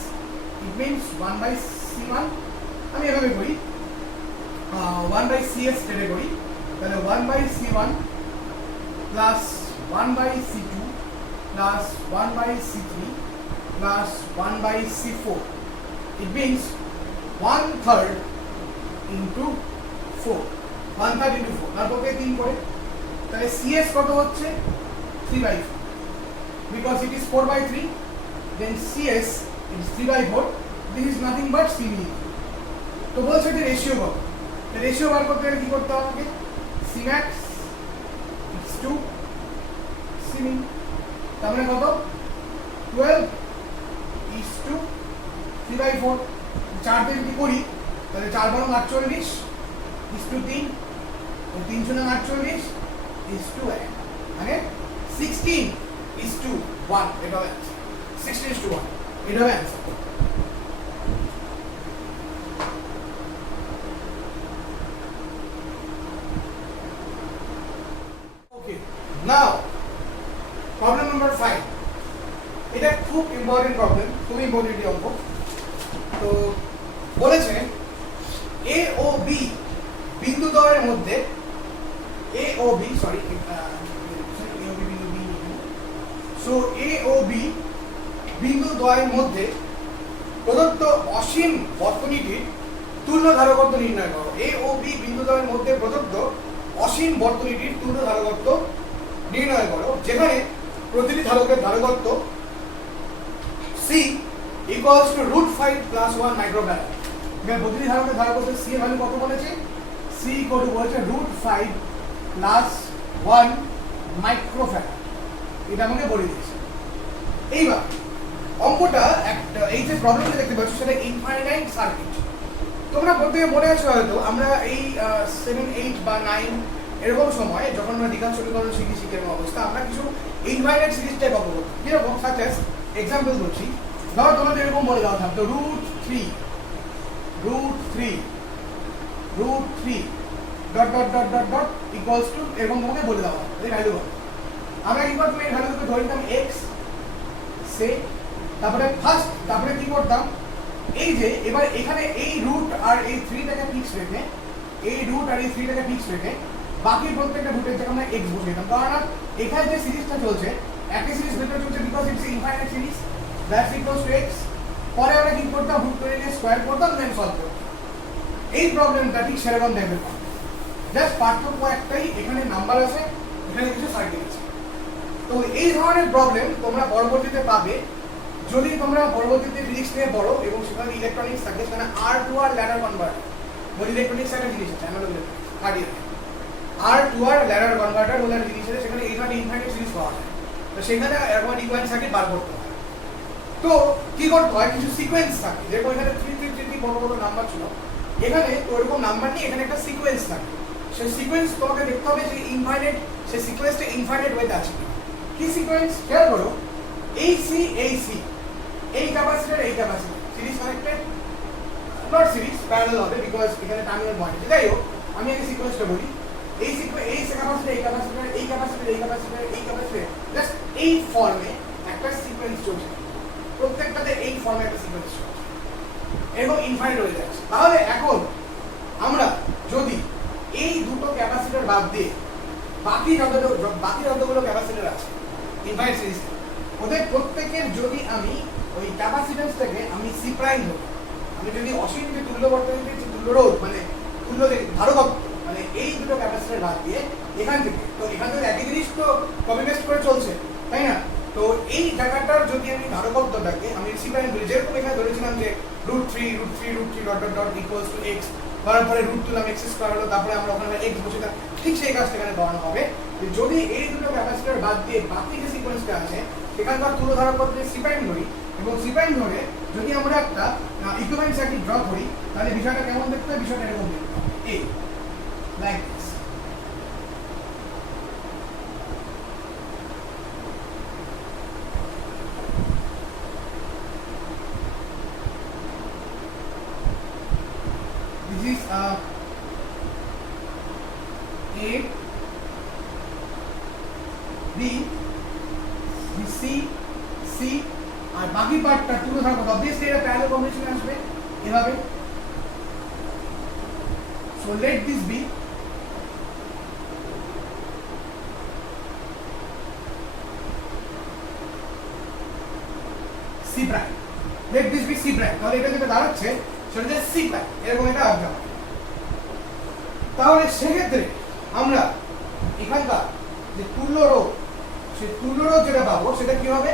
ইট মিনস 1/C1, আমি এভাবে করি 1/CS স্টেটে করি। তাহলে 1/C1 plus 1/C2 plus 1/C3 plus 1/C4। It means 1/3 into 4, 1/3 into 4, তারপর 3 করে। তাহলে CS কত হচ্ছে? 3/4, because it is 4/3, then CS is 3/4. This is nothing but C minimum. তো বলছে যে রেশিও কত? রেশিও বার করতে গেলে কি করতে হবে আমাকে? C max is to C min, তার মানে কত? 12 is to 3/4। 4 দিয়ে যদি করি তাহলে 4 × 48 is to 3, 3 × 48 is to 1, মানে 16 is to 1। এটা হবে 16 is to 1, এটা হবে অ্যান্সার। ওকে, নাও প্রবলেম নাম্বার 5। এটা খুব ইম্পর্টেন্ট প্রবলেম, খুব ইম্পর্টেন্ট অঙ্ক। তো বলেছে এ ও বি বিন্দুদ্বয়ের মধ্যে, এ ও বি সরি সো এ ও বি বিন্দুদ্বয়ের মধ্যে প্রদত্ত অসীম বর্তনীটির তুল্য ধারকত্ব নির্ণয় করো। এ ও বি বিন্দুদ্বয়ের মধ্যে প্রদত্ত অসীম বর্তনীটির তুল্য ধারকত্ব নির্ণয় করো, যেখানে প্রতিটি ধারকের ধারকত্ব C equals to √5 + 1 মাইক্রোফ্যারাড। এখানে প্রতিটি ধারকের ধারকত্ব C এর ভ্যালু কত বলেছে? C equal to বলেছে √5 + 1 মাইক্রোফ্যারাড। এটা আমাকে বলে দিয়েছে। এইবার অঙ্কটা একটা, এই যে প্রবলেমটা দেখতে পাচ্ছ সেটা ইনফাইনাইট সার্কিট। তোমরা প্রত্যেকে মনে আছে হয়তো আমরা এই 7, 8 বা 9 এরকম সময় যখন আমরা দ্বিঘাত সমীকরণ শিখি এরকম অবস্থা, আমরা কিছু ইনফাইনাইট সিরিজ টাইপ অঙ্ক করতাম। কিরকম? সাচ অ্যাজ এক্সাম্পল বলছি, ধরো তোমাদের এরকম বলে দেওয়া থাকতো √3 dot dot dot dot dot equals to, এরকম তোমাকে বলে দেওয়া হয় এই ভ্যালু বলো। আমরা কি করতাম? এই ভ্যালুকে ধরে নিতাম এক্স, সে তারপরে ফার্স্ট, তারপরে কি করতাম? এই যে এবার এখানে এই রুট আর এই 3টাকে ফিক্স রেখে, এই রুট আর এই 3টাকে ফিক্স রেখে বাকি প্রত্যেকটা রুটের জায়গায় আমরা এক্স বসিয়ে দিতাম। কারণ এখানে যে সিরিজটা চলছে, একই সিরিজ ভেতরে চলছে, because it's infinite series, that's equals two x. পরে আমরা কি করতাম? রুট করে নিয়ে স্কোয়ার করতাম, দেন সলভ করতাম। এই প্রবলেমটা ঠিক সেরকম দেখবে, জাস্ট পার্থক্য একটাই, এখানে নাম্বার আছে, এখানে কিছু সার্কিট আছে। তো এই ধরনের প্রবলেম তোমরা পরবর্তীতে পাবে যদি তোমরা পরবর্তীতে ফিজিক্স নিয়ে পড়ো এবং সেখানে ইলেকট্রনিক্স থাকে, সেখানে R2R ল্যাডার কনভার্টার বলে ইলেকট্রনিক্স একটা জিনিস আছে, আমরা R2R ল্যাডার কনভার্টার বলে একটা জিনিস আছে, সেখানে এই ধরনের ইনফাইনাইট সিরিজ পাওয়া যায়। তো সেখানে এরকম ইকুইভ্যালেন্ট সার্কিট বার করতে হয়। তো কি করতে হয়? কিছু সিকোয়েন্স থাকে, যেরকম এখানে 3 বড় বড় নাম্বার ছিল, এখানে তো এরকম নাম্বার নিয়ে এখানে একটা সিকোয়েন্স থাকে। সেই সিকোয়েন্স তোমাকে দেখতে হবে যে ইনফাইনাইট, সেই সিকোয়েন্সটা ইনফাইনাইট ওয়েতে আছে কিনা। কি সিকোয়েন্স খেয়াল করো, এই সি এই capacitor series connected, not series parallel হবে বিকজ এখানে টার্মিনাল পয়েন্ট আছে। যাই হোক আমি আগে সিকোয়েন্সটা বলি, এই ক্যাপাসিটর জাস্ট এই ফর্মে একটা সিকোয়েন্স চলছে, প্রত্যেকটাতে এই ফর্মে একটা সিকোয়েন্স চলছে এবং ইনফাইনাইট হয়ে যাচ্ছে। তাহলে এখন আমরা যদি এই দুটো ক্যাপাসিটর বাদ দিয়ে বাকি যতগুলো ক্যাপাসিটর আছে ইনফাইনাইট সিরিজ, ওদের প্রত্যেকের যদি আমি ওই ক্যাপাসিট্যান্সটাকে আমি সি প্রাইম ধরি, আমি যদি অসীম যে তুল্য বর্তনীতে যে তুল্য রোধ মানে তুল্য ধারকত্ব মানে এই দুটো ক্যাপাসিটর বাদ দিয়ে এখান থেকে, তো এখান থেকে একই জিনিস তো কপি পেস্ট করে চলছে তাই না? তো এই জায়গাটার যদি আমি ধারকত্বটাকে আমি সি প্রাইম ধরি, যেরকম এখানে ধরেছিলাম যে √3 ইকুয়ালস টু x, করার পরে রুট তুললাম x স্কয়ার হলো, তারপরে আমরা ওখানে x বসে ঠিক সেই কাজটা এখানে করানো হবে। যদি এই দুটো ক্যাপাসিটর বাদ দিয়ে বাকি যে সিকোয়েন্সটা আছে সেখানকার তুল্য ধারকত্বে সি প্রাইম ধরি এবং সি প্রাইম ধরে যদি আমরা একটা ইকুইভ্যালেন্ট সার্কিট ড্র করি, তাহলে বিষয়টা কেমন দেখতে হবে? বিষয়টা এরকম দেখতে হবে, এই like this. This is A, B, C আর বাকি পার্টটা তুলে ধরবো। অবভিয়াসলি এটা প্যারালাল কম্বিনেশন আসবে এভাবে। So let this be C prime, let this be C prime. তাহলে এটা যেটা দাঁড়াচ্ছে সেটা হচ্ছে C প্রাইম, এরকম এটা আসবে। তাহলে সেক্ষেত্রে আমরা এখানকার যে তুল্য রোধ, সেই তুল্য রোধ যেটা পাবো সেটা কি হবে?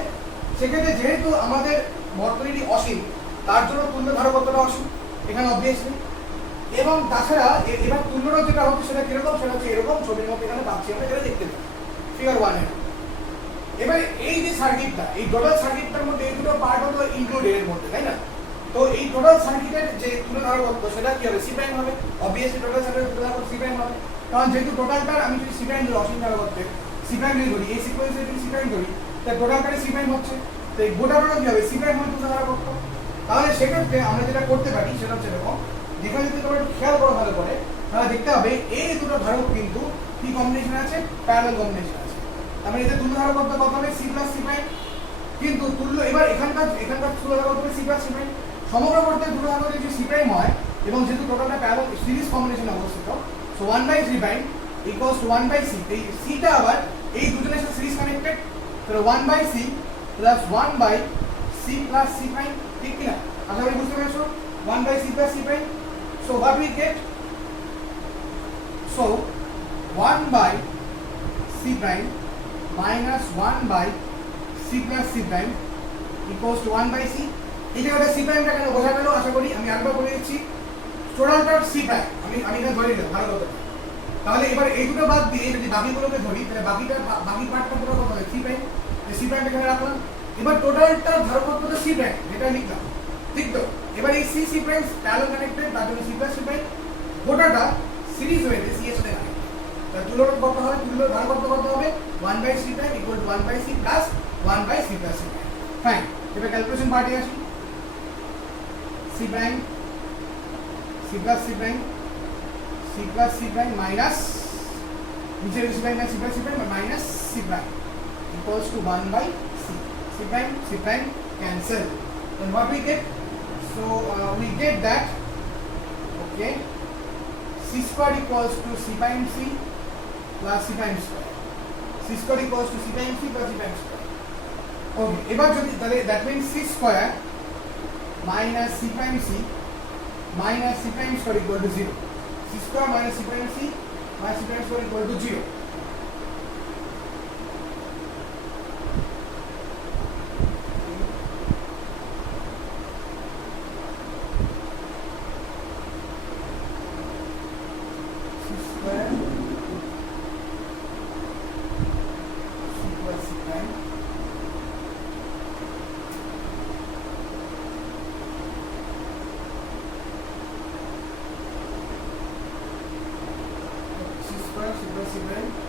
সেক্ষেত্রে যেহেতু আমাদের বর্তনীটি অসীম তার জন্য তুল্য ধারকত্বটা অসীম এখানে অবভিয়াসলি, এবং তাছাড়া এবার তুল্য রোধ যেটা হচ্ছে সেটা কিরকম? সেটা হচ্ছে এরকম ছবির মধ্যে এখানে পাচ্ছি আমরা, যেটা দেখতে পাই ফিগার 1 এ। এবারে এই যে সার্কিটটা, এই টোটাল সার্কিটটার মধ্যে এই দুটো পার্ট হতো ইনক্লুডেড এর মধ্যে তাই না? তো এই টোটাল সার্কিটের যে তুল্য ধারকত্ব সেটা কি হবে? সি প্রাইম হবে। অবভিয়াসলি টোটাল সার্কিটের তুল্য ধারকত্ব সি প্রাইম হবে, কারণ যেহেতু টোটালটার আমি যদি সি প্রাইম ধরি, অসীম ধারকত্বের সি প্রাইম যদি ধরি, এই সিকোয়েন্সে যদি সি প্রাইম ধরি, তাই টোটালটারে সি প্রাইম হচ্ছে, তো এই গোটাটা কি হবে? সি প্রাইম হবে তুল্য ধারকত্ব। তাহলে সেক্ষেত্রে আমরা যেটা করতে পারি সেটা হচ্ছে এরকম, যেখানে যদি তোমরা একটু খেয়াল করো ভালো করে, তাহলে দেখতে হবে এই দুটো ধারক কিন্তু কি কম্বিনেশন আছে? প্যারালাল কম্বিনেশন আছে। তার মানে এতে তুল্য ধারকত্ব কত হবে? C plus C prime. কিন্তু তুল্য এবার এখানকার তুল্য ধারকত্ব হবে সি প্লাস সি প্রাইম। সমগ্র বর্তনীর তুল্য ধারকত্ব যদি সি প্রাইম হয় এবং যেহেতু টোটালটা প্যারালাল সিরিজ কম্বিনেশনে অবস্থিত, so 1/3 prime equals to 1/c। এই সিটা আবার এই দুজনের সাথে সিরিজ কানেক্টেড, তাহলে 1/c plus 1/c plus c prime, ঠিক কি না? আশা করি বুঝতে পেরেছো? 1/c plus c prime. So what we gate? So 1/c prime minus 1/c plus c prime equals to 1/c। এই জায়গাটা c প্রাইমটা কেন বোঝা গেল আশা করি? আমি আরেকবার বলে দিচ্ছি, টোটালটা c প্রাইম আমি এখানে ধরে নিলাম ভালো কথা। তাহলে এবার এই দুটো বাদ দিয়ে যদি বাকিগুলোকে ধরি, তাহলে বাকি পার্টটা পুরো কত হবে? C prime. সি প্রাইম এখানে রাখলাম। এবার টোটালটা ধারকত্বটা সি প্রাইম, যেটা লিখলাম, ঠিক তো? এবার এই সি প্রাইম প্যারালাল কানেক্টেড, তার জন্য সি প্লাস সি প্রাইম, গোটাটা সিরিজ হয়ে সি এর সাথে কানেক্টেড। তাহলে তুল্য কত হবে? তুল্য ধারকত্ব কত হবে? 1/c prime equal to 1/c plus 1/c plus c prime. Fine, এবার ক্যালকুলেশন পার্টে আসি। C prime, C plus C prime, c plus c prime minus c prime minus c plus c prime minus c prime equals to 1/c. C prime cancel. Then what we get? So we get that, okay, c square equals to c prime c plus c prime square. C square equals to c prime c plus c prime square. Okay, এবার যদি তাহলে that means c square minus c prime c minus c prime square equal to 0. C square minus c prime c minus c prime square equal to 0. C square c plus c prime c plus c prime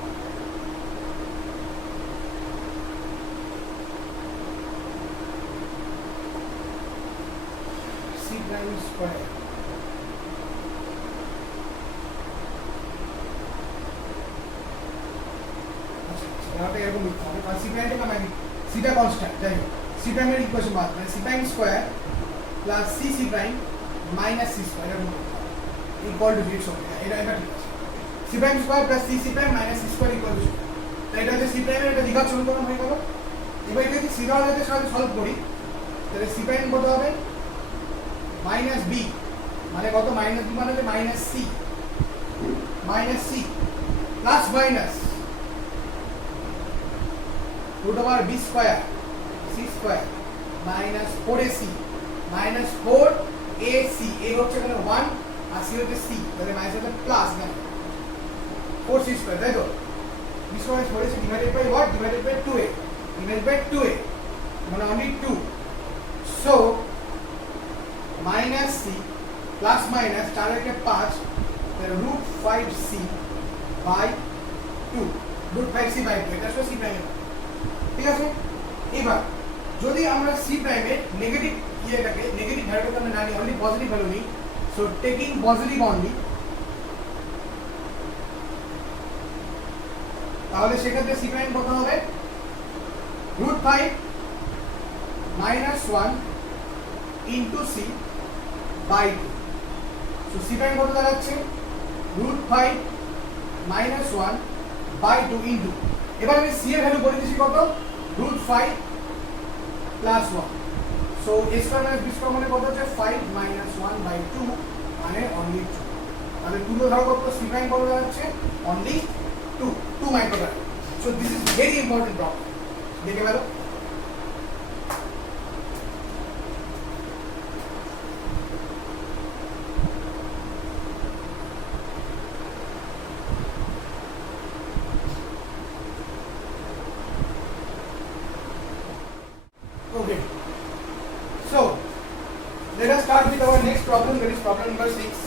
prime square আচ্ছা এরকম লিখতে হবে কারণ C প্রাইমটা মানে সিটা constant যাই হোক C প্রাইমের ইকুয়েশন বাদ মানে C prime square plus C prime minus C square এরকম করতে হবে ইকুয়াল টু জিরো হবে এটা ঠিক আছে C prime square plus C prime minus C square equal to তাই এটা হচ্ছে সি প্রাইমের একটা দ্বিঘাত সমীকরণ হয়ে গেল এবার যদি সি ধরনের সাথে সলভ করি তাহলে সি প্রাইম কত হবে মাইনাস বি মানে কত মাইনাস বি মানে হচ্ছে minus C plus minus root over b square c square minus 4ac minus 4ac a হচ্ছে এখানে 1 আর c হচ্ছে c তাহলে মাইনাস হচ্ছে প্লাস এখানে 4c square তাই তো b square is 4ac divided by what divided by 2a divided by 2a মানে only 2 so minus c plus minus 4 একে 5 তাহলে root 5c by 2 root 5c by 2 এটা হচ্ছে c প্রাইম ঠিক আছে এবার যদি আমরা সি প্রাইমের নেগেটিভ ইয়েটাকে নেগেটিভ ভ্যালুটাকে আমরা না নিই অনলি পজিটিভ ভ্যালু নিই সো টেকিং পজিটিভ অনলি তাহলে সেক্ষেত্রে সি প্রাইম কত হবে root 5 minus 1 into c by 2 so C prime কত দাঁড়াচ্ছে root 5 minus 1 by 2 into এবার আমি c এর ভ্যালু বলে দিচ্ছি কত root 5 plus 1 so a square minus b square মানে কত হচ্ছে 5 minus 1 by 2 মানে only 2 তাহলে 2 র ধারা কত c প্রাইম কত দাঁড়াচ্ছে only 2 microfarad so this is very important problem দেখে গেল Okay. So, let us start with our next problem, that is problem number 6.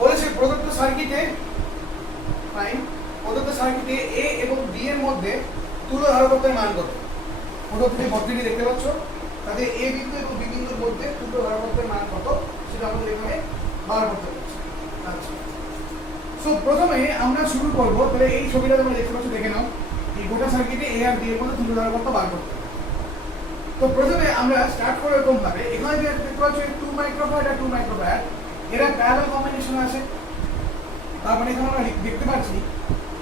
বলেছে প্রদত্ত সার্কিটে ফাইন প্রদত্ত সার্কিটে A এবং B এর মধ্যে তুল্য ধারকত্বের মান কত? প্রদত্ত যে বর্তনী দেখতে পাচ্ছ তাতে A বিন্দু এবং B বিন্দুর মধ্যে তুল্য ধারকত্বের মান কত সেটা আমাদের এখানে বার করতে হচ্ছে। আচ্ছা। সো প্রথমে আমরা শুরু করব তাহলে এই ছবিটা তোমরা দেখতে পাচ্ছ দেখে নাও এই গোটা সার্কিটে A আর B এর মধ্যে তুল্য ধারকত্ব বার করতে হবে। তো প্রথমে আমরা স্টার্ট করব এরকম ভাবে এখানে যে দেখতে পাচ্ছ 2 মাইক্রোফ্যারাড আর 2 মাইক্রোফ্যারাড এরা প্যারালাল কম্বিনেশন আছে তার মানে এখানে আমরা দেখতে পাচ্ছি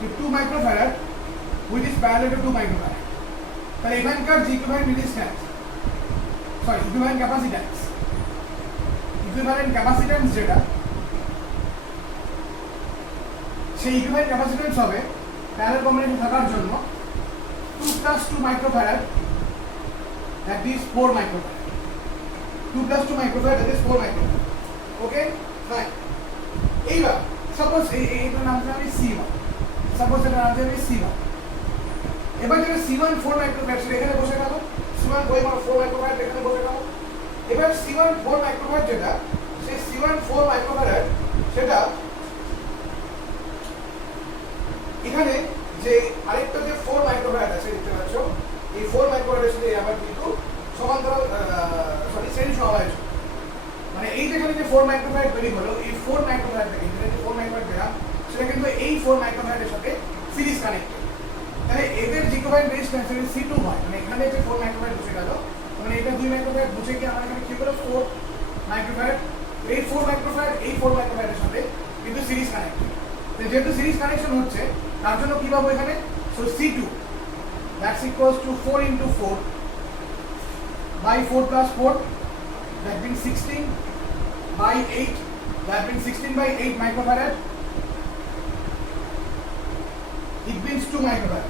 যে 2 microfarad which is parallel to 2 microfarad তাহলে এখানকার যে equivalent resistance sorry equivalent capacitance যেটা সেই ইকুইভ্যালেন্ট ক্যাপাসিট্যান্স হবে প্যারালাল কম্বিনেশন থাকার জন্য 2 plus 2 microfarad that is 4 microfarad 2 plus 2 microfarad that is 4 microfarad okay fine এইবার সাপোজ এইটার নাম দিলাম আমি C1 সাপোজ এটার নাম দিলাম আমি C1 এবার যেটা C1 4 microfarad সেটা এখানে বসে গেল C1 4 microfarad এখানে বসে গেল এবার C1 4 microfarad যেটা সেই C1 4 microfarad সেটা এখানে যে আরেকটা যে 4 microfarad আছে দেখতে পাচ্ছ এই 4 মাইক্রোফ্যারাডের সাথে আবার কিন্তু সমান্তরাল শ্রেণী সমবায় মানে এই যেখানে যে 4 মাইক্রোফ্যারাড তৈরি হলো এই 4 মাইক্রোফ্যারাড থেকে যে 4 মাইক্রোফ্যারাড পেলাম সেটা কিন্তু এই 4 মাইক্রোফ্যারাডের সাথে সিরিজ কানেক্টেড তাহলে এদের ইকুইভ্যালেন্ট রেজিস্ট্যান্স হচ্ছে C2 হয় মানে এখানে যে 4 মাইক্রোফ্যারাড বসে গেল মানে এটা 2 মাইক্রোফ্যারাড বসে গিয়ে আমার এখানে কি হলো 4 মাইক্রোফ্যারাড এই 4 মাইক্রোফ্যারাড এই 4 মাইক্রোফ্যারাডের সাথে কিন্তু সিরিজ কানেক্টেড তো যেহেতু সিরিজ কানেকশন হচ্ছে তার জন্য কি পাবো এখানে so C2 that's equals to 4 into 4 by 4 plus 4 that means 16 by 8 that means 16 by 8 microfarad it means 2 microfarad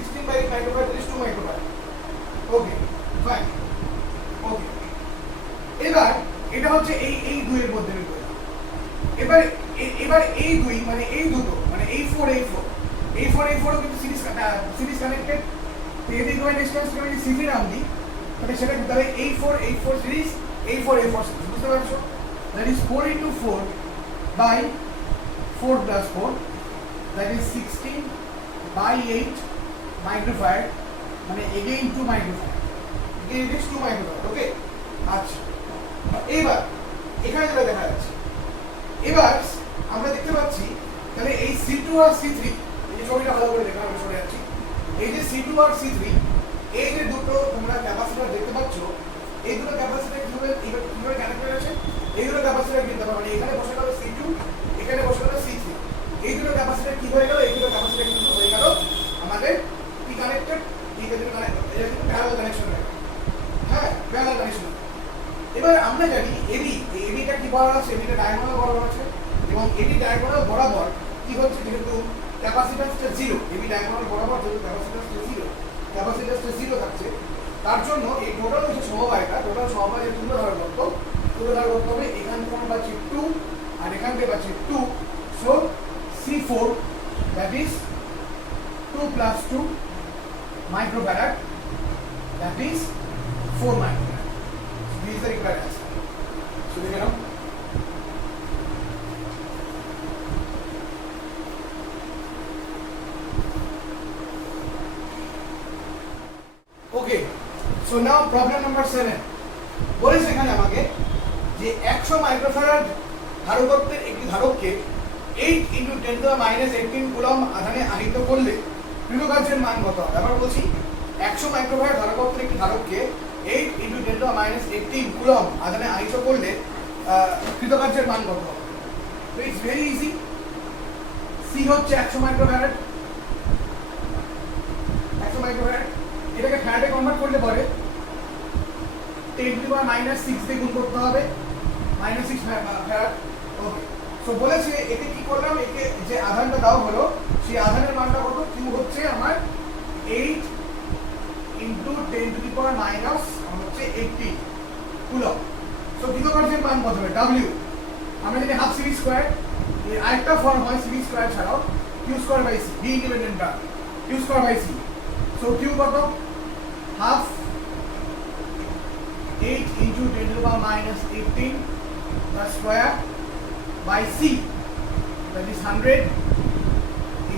16 by 8 microfarad is 2 microfarad okay fine okay এবার এটা হচ্ছে এই দুইয়ের মধ্যে এবার এই দুই মানে এই দুটো মানে এই 4 এই 4 কিন্তু সিরিজ কানেক্টেড তো এদের ইকুইভ্যালেন্ট রেজিস্ট্যান্স কে আমি সিভি নাম দিই তাহলে সেটা কি তাহলে এই 4 সিরিজ এই 4 সিরিজ বুঝতে পারছো that is 4 into 4 by 4 plus 4 that is 16 by 8 microfarad মানে again 2 microfarad again it is 2 microfarad okay আচ্ছা এবার এখানে যেটা দেখা যাচ্ছে, এবার আমরা দেখতে পাচ্ছি তাহলে এই C2 আর C3, এই যে ছবিটা ভালো করে দেখা, আমি সরে যাচ্ছি, এই যে C2 আর C3, এই যে দুটো তোমরা ক্যাপাসিটর দেখতে পাচ্ছ, এই দুটো ক্যাপাসিটর কিভাবে কানেক্ট হয়ে আছে, এই দুটো ক্যাপাসিটর কিন্তু মানে এখানে বসে গেল C2, এখানে বসে গেল C3, এই দুটো ক্যাপাসিটর কি হয়ে গেল, এই দুটো ক্যাপাসিটর কিন্তু হয়ে গেল আমাদের কি কানেক্টেড, এই দুটো কানেক্টেড, এটা কিন্তু প্যারালাল কানেকশন হয়ে গেল। হ্যাঁ, প্যারালাল কানেকশন। এবার আমরা জানি এবিটা কি বরাবর আছে, এবিটা ডায়াগোনাল বরাবর আছে, এবং এবি ডায়াগোনাল বরাবর কি হচ্ছে, যেহেতু ক্যাপাসিট্যান্সটা জিরো, এবি ডায়াগোনাল বরাবর যেহেতু ক্যাপাসিট্যান্সটা জিরো থাকছে, তার জন্য এই টোটাল যে সমবায়টা, টোটাল সমবায়ের তুল্য ধারক হবে এখান থেকে আমরা পাচ্ছি 2 আর এখান থেকে পাচ্ছি 2, so C4 that is 2 plus 2 microfarad, that is 4 microfarad. This is the required answer. So we can now okay, so now problem number 7 বলেছে এখানে আমাকে যে 100 মাইক্রোফ্যারাড ধারকত্বের একটি ধারককে 8 × 10⁻18 কুলম্ব আধানে আহিত করলে কৃতকার্যের মান কত হবে। আবার বলছি 100 মাইক্রোফ্যারাড ধারকত্বের একটি ধারককে 8 × 10⁻18 কুলম্ব আধানে আহিত করলে কৃতকার্যের মান কত হবে। তো ইটস ভেরি ইজি, সি হচ্ছে 100 মাইক্রোফ্যারাড, 100 মাইক্রোফ্যারাড, এটাকে ফ্যারাডে কনভার্ট করলে পরে 10⁻6 দিয়ে গুণ করতে হবে, -6 ফ্যারাড। ওকে, সো বলেছে এতে কি করলাম, একে যে আধানটা দেওয়া হলো সেই আধানের মানটা কত, কিউ হচ্ছে আমার 8 × 10⁻18 কুলম্ব। সো কৃতকার্যের মান কত হবে, W আমরা জানি হাফ সিভি স্কয়ার, এর আরেকটা ফর্ম হয় সিভি স্কয়ার ছাড়াও Q²/C, be independent term, Q²/C। So Q কত, half 8 × 10⁻18 the square by C, that is 100 ×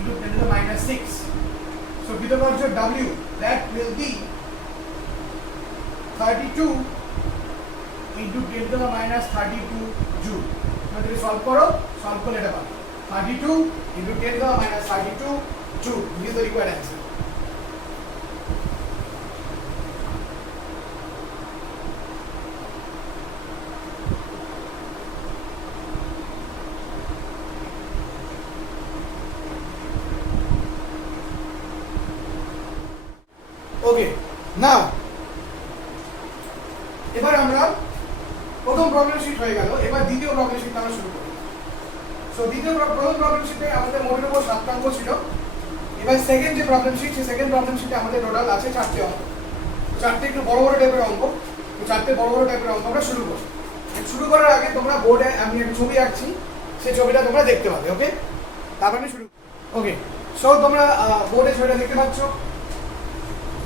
10⁻6. So কৃতকার্য W, that will be 32 × 10⁻32 joule. যদি সলভ করলে এটা পাবে 32 × 10⁻32 joule. This is the required answer. ওকে, নাও এবার আমরা প্রথম প্রবলেম শিট হয়ে গেল, এবার দ্বিতীয় প্রবলেম শিট আমরা শুরু করি। সো প্রথম প্রবলেম শিটে আমাদের মোটের উপর 7টা অঙ্ক ছিল। এবার সেকেন্ড যে প্রবলেম শিট, সেই সেকেন্ড প্রবলেম শিটে আমাদের টোটাল আছে 4টে অঙ্ক, 4টে একটু বড় বড় টাইপের অঙ্ক। তো 4টে বড় বড় টাইপের অঙ্ক আমরা শুরু করি। শুরু করার আগে তোমরা বোর্ডে আমি একটা ছবি আঁকছি, সেই ছবিটা তোমরা দেখতে পাবে। ওকে, তারপর আমি শুরু। ওকে, সো তোমরা বোর্ডে ছবিটা দেখতে পাচ্ছ।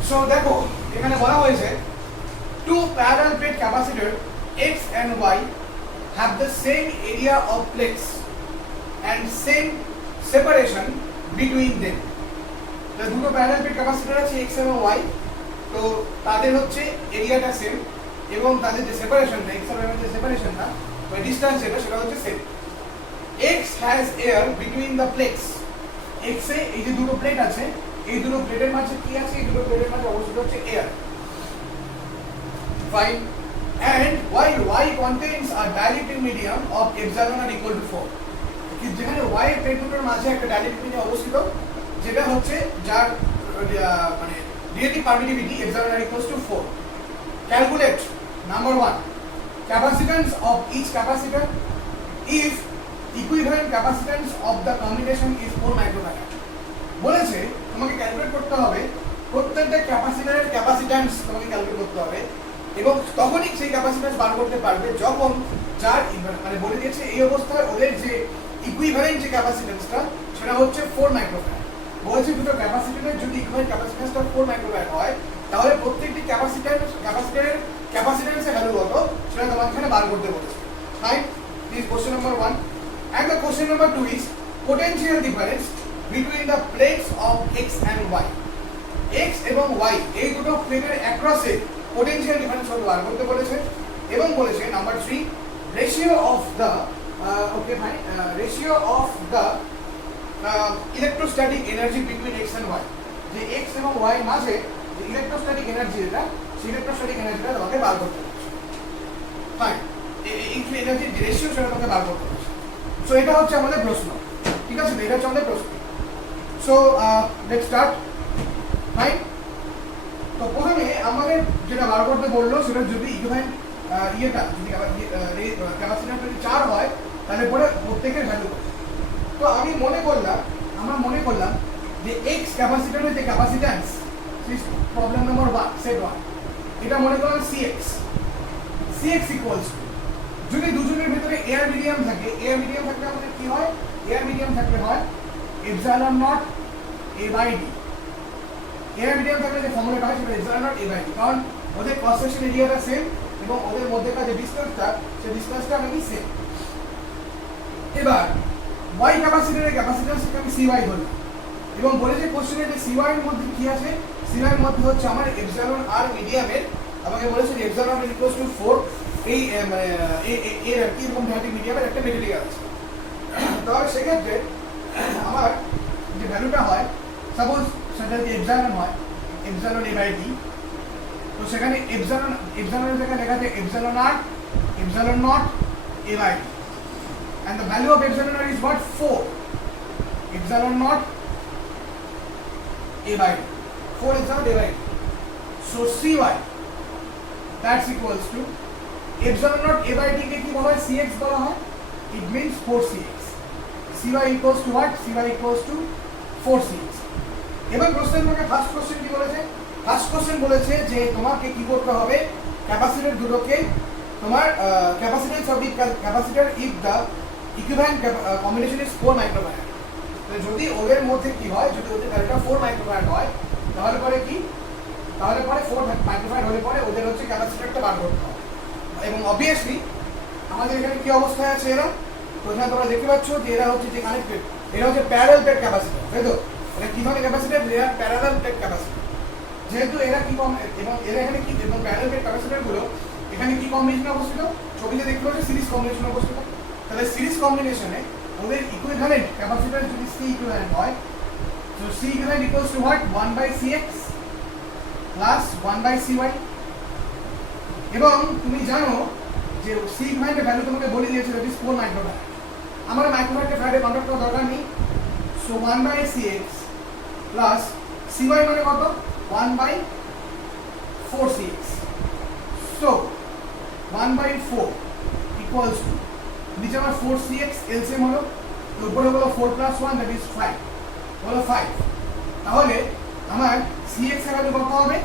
সো দেখো এখানে বলা হয়েছে two parallel plate capacitor X and Y have the same area of plates and same separation between them. তো দুটো প্যারালাল প্লেট ক্যাপাসিটর আছে X এবং Y, তো তাদের হচ্ছে এরিয়াটা সেম এবং তাদের যে সেপারেশনটা, X এবং Y এর যে সেপারেশনটা বা ডিসটেন্স সেটা হচ্ছে same. X has air between the plates. X এ এই যে দুটো প্লেট আছে, এই দুটো প্লেটের মাঝে কি আছে, এই দুটো প্লেটের মাঝে অবস্থিত হচ্ছে air. Fine. And while Y contains a dielectric medium of epsilon are equal to 4. যেখানে Y এর প্লেট দুটোর মাঝে একটা ডাইলেকট্রিক মিডিয়াম অবস্থিত, যেটা হচ্ছে যার মানে relative permittivity epsilon are equal to 4. Calculate number 1 capacitance of each capacitor if equivalent capacitance of the combination is 4 microfarad. বলেছে তোমাকে ক্যালকুলেট করতে হবে প্রত্যেকটা ক্যাপাসিটরের ক্যাপাসিট্যান্স, তোমাকে ক্যালকুলেট করতে হবে এবং তখনই সেই ক্যাপাসিট্যান্স বার করতে পারবে যখন যার মানে বলে দিয়েছে এই অবস্থায় ওদের যে ইকুইভ্যালেন্ট যে ক্যাপাসিট্যান্সটা সেটা হচ্ছে 4 মাইক্রোফ্যারাড। বলেছে দুটো ক্যাপাসিটরের যদি ইকুইভ্যালেন্ট ক্যাপাসিট্যান্সটা 4 মাইক্রোফ্যারাড হয় তাহলে প্রত্যেকটি ক্যাপাসিটরের ক্যাপাসিট্যান্সের ভ্যালু কত সেটা তোমাকে এখানে বার করতে বলেছে। Fine, this question number 1 and the question number 2 is potential difference between the plates of X and Y. X এবং Y এই দুটো প্লেটের অ্যাক্রসে পোটেনশিয়াল ডিফারেন্স কত বার করতে বলেছে। এবং বলেছে number 3 ratio of the okay ভাই ratio of the electrostatic energy between X and Y, যে এক্স এবং ওয়াই মাঝে যে ইলেকট্রোস্ট্যাটিক এনার্জি যেটা, সেই ইলেকট্রোস্ট্যাটিক এনার্জিটা তোমাকে বার করতে হবে। ফাইন, এই এনার্জির রেশিও সেটা তোমাকে বার করতে হবে। সো এটা হচ্ছে আমাদের প্রশ্ন, ঠিক আছে, এটা হচ্ছে আমাদের প্রশ্ন। So let's start. ফাইন, তো প্রথমে আমাদের যেটা বার করতে বললো সেটা যদি ইকুইভ্যালেন্ট ইয়েটা যদি ক্যাপাসিট্যান্স যদি 4 হয় তাহলে পরে প্রত্যেকের ভ্যালু। তো আমরা মনে করলাম যে এক্স ক্যাপাসিটরের যে ক্যাপাসিট্যান্স, প্রবলেম নাম্বার 1 সেট 1, এটা মনে করলাম সিএক্স ইকুয়ালস টু, যদি দুজনের ভিতরে এয়ার মিডিয়াম থাকে আমাদের কি হয়, এয়ার মিডিয়াম থাকলে হয় epsilon naught A by D. Air medium থাকলে যে ফর্মুলাটা হয় সেটা epsilon naught A by D, কারণ ওদের ক্রস সেকশন এরিয়াটা সেম এবং ওদের মধ্যেকার যে ডিসটেন্সটা সেই ডিসটেন্সটা নাকি সেম। এবার ওয়াই ক্যাপাসিটরের ক্যাপাসিট্যান্সকে আমি সিওয়াই ধরলাম এবং বলেছে কোশ্চেনে যে সিওয়াই এর মধ্যে কি আছে, সিওয়াই এর মধ্যে হচ্ছে আমার এপসাইলন আর মিডিয়ামের, আমাকে বলেছে যে এপসাইলন ইজ ইকুয়াল টু 4, এই মানে এর আর কি এরকম ধাটি মিডিয়ামের একটা মেটেরিয়াল আছে। তাহলে সেক্ষেত্রে আমার যে ভ্যালুটা হয়, সাপোজ সেটা যদি এপসাইলন হয় এপসাইলন এ বাই ডি, তো সেখানে এপসাইলনের জায়গায় লেখা আছে এপসাইলন আর epsilon naught A by D, and the value of epsilon naught is what, 4 epsilon naught a by d, 4 epsilon a by d. So cy that's equals to epsilon naught a by d কে কি বলা হয়, cx বলা হয়, it means 4cx. cy equals to what, cy equals to 4cx. এবার প্রশ্নের মধ্যে first question কি বলেছে, ফার্স্ট কোশ্চেন বলেছে যে তোমাকে কি করতে হবে, ক্যাপাসিটর দুটোকে তোমার capacitance of the capacitor if the equivalent combination is 4 microfarad. যদি ওদের মধ্যে কি হয়, যদি ওদের ভ্যালুটা 4 মাইক্রোফ্যারাড হয় তাহলে পরে কি, তাহলে পরে 4 মাইক্রোফ্যারাড হলে পরে ওদের হচ্ছে ক্যাপাসিটরটা বার করতে হবে। এবং অবভিয়াসলি আমাদের এখানে কি অবস্থায় আছে এরা, তো এখানে তোমরা দেখতে পাচ্ছ যে এরা হচ্ছে যে কানেক্টেড, এরা হচ্ছে প্যারালাল প্লেট ক্যাপাসিটর, তাই তো? এটা কি ধরনের ক্যাপাসিটর, এরা প্যারালাল প্লেট ক্যাপাসিটর। যেহেতু এরা কি এবং এরা এখানে কি, এবং প্যারালাল প্লেট ক্যাপাসিটর গুলো এখানে কি কম্বিনেশনে অবস্থিত, ছবিতে দেখতে পাচ্ছ সিরিজ কম্বিনেশনে অবস্থিত। তাহলে সিরিজ কম্বিনেশনে ওদের ইকুইভ্যালেন্ট ক্যাপাসিটর যদি সি ইকুইভ্যালেন্ট হয়, তো C equivalent equals to what, 1/cx plus 1/cy। এবং তুমি জানো যে সি ইকুইভ্যালেন্টের ভ্যালু তোমাকে বলে দিয়েছে দ্যাট ইজ 4 মাইক্রোফ্যারাড। আমার মাইক্রোফ্যারাডে ফ্যারাডে কনভার্ট করার দরকার নেই। সো 1/cx প্লাস cy মানে কত, 1/4cx। সো 1/4 ইকুয়ালস টু, নিচে আমার 4cx এলসিএম হলো, উপরে হলো 4 প্লাস 1 দ্যাট ইজ 5, হলো 5। তাহলে আমার cx এর ভ্যালু কত হবে,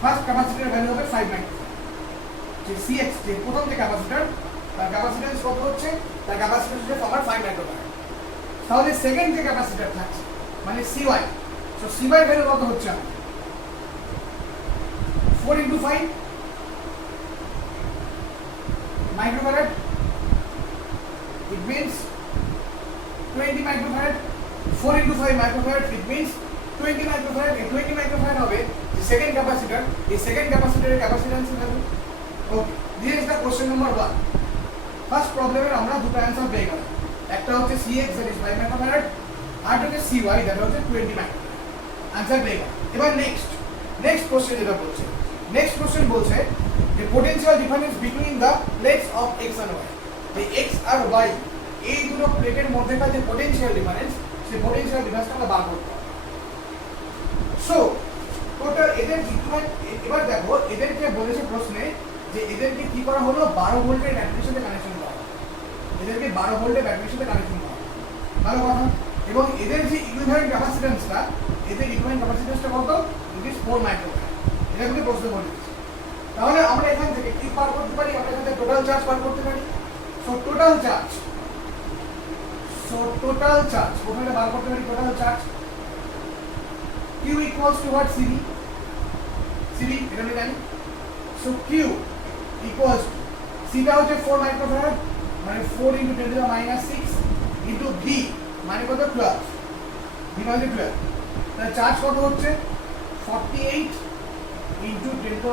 ফার্স্ট ক্যাপাসিটরের ভ্যালু হবে 5 মাইক্রোফ্যারাড। যে cx যে প্রথম যে ক্যাপাসিটর তার ক্যাপাসিট্যান্স কত হচ্ছে, তার ক্যাপাসিট্যান্স হচ্ছে আমার 5 মাইক্রোফ্যারাড। তাহলে সেকেন্ড যে ক্যাপাসিটর থাকছে মানে cy, সো cy এর ভ্যালু কত হচ্ছে, 4 × 5 microfarad, it means 20 microfarad, 4 × 5 microfarad, it means 20 microfarad। 20 microfarad হবে the second capacitor, এই second capacitor এর capacitance value. Okay, this is the question number 1। First প্রবলেমের আমরা দুটো অ্যানসার পেয়ে গেলাম, একটা হচ্ছে cx that is 5 microfarad, আর হচ্ছে cy that হচ্ছে 20 microfarad। অ্যানসার পেয়ে গেলাম। এবার নেক্সট কোশ্চেন যেটা বলছে, নেক্সট কোশ্চেন বলছে যে potential difference between the plates of X and Y, যে এক্স আর ওয়াই এই দুটো প্লেটের মধ্যেকার যে পোটেনশিয়াল ডিফারেন্স, সেই পোটেনশিয়াল ডিফারেন্সটা আমরা বার করতে হবে। সো টোটাল এদের ইকুইভ্যালেন্ট, এবার দেখো এদেরকে বলেছে প্রশ্নে যে এদেরকে কি করা হলো, 12 ভোল্টের ব্যাটারির সাথে কানেকশন করা, এদেরকে 12 ভোল্টের ব্যাটারির সাথে কানেকশন করা, ভালো কথা। এবং এদের যে ইকুইভ্যালেন্ট ক্যাপাসিট্যান্সটা, এদের ইকুইভ্যালেন্ট ক্যাপাসিট্যান্সটা কত, ইট ইজ 4 মাইক্রোফ্যারাড। এটা কিন্তু প্রশ্ন বলে দিচ্ছে। তাহলে আমরা এখান থেকে কি বার করতে পারি, আমরা এখান থেকে টোটাল চার্জ বার করতে পারি। সো টোটাল চার্জ প্রথমে বার করতে পারি total charge, q equals to what, cv এটা আমি জানি। So q equals to, c টা হচ্ছে 4 মাইক্রোফ্যারাড মানে 4 × 10⁻⁶ ইনটু v মানে কত, 12, v মানে 12। তাহলে চার্জ কত হচ্ছে, 48 × 10⁻⁶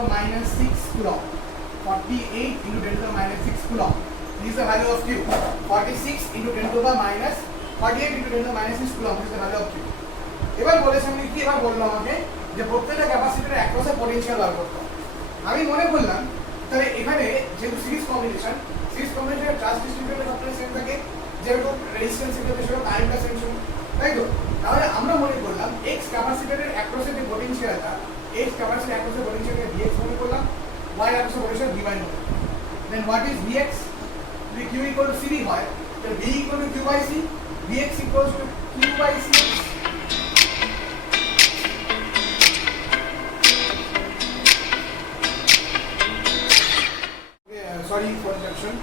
coulomb. 48 into 10 to the minus 6 coulomb. This is the value of Q. 46 into 10 to the minus 48 into 10 to the minus 6 coulomb. This is the value of Q. এবার বলেছে আমি কি এবার বললাম আমাকে যে প্রত্যেকটা ক্যাপাসিটরের অ্যাক্রসে পটেনশিয়াল বার করতে হবে। আমি মনে করলাম তাহলে এখানে যেহেতু সিরিজ কম্বিনেশনের চার্জ ডিস্ট্রিবিউশনের সবটাই সেম থাকে, যেহেতু রেজিস্ট্যান্স এর সেটা টাইমটা সেম ছিল, তাই তো? তাহলে আমরা মনে করলাম এক্স ক্যাপাসিটরের অ্যাক্রসে যে পটেনশিয়ালটা, এক্স ক্যাপাসিটরের অ্যাক্রসে পটেনশিয়ালকে ভিএক্স মনে করলাম, ওয়াই অ্যাক্রসে পটেনশিয়াল ভি মনে করলাম। Then what is VX? যদি কিউ ইকুয়াল টু সিভি হয় তাহলে V equal to Q by C, VX equal to Q by C. Sorry for interruption,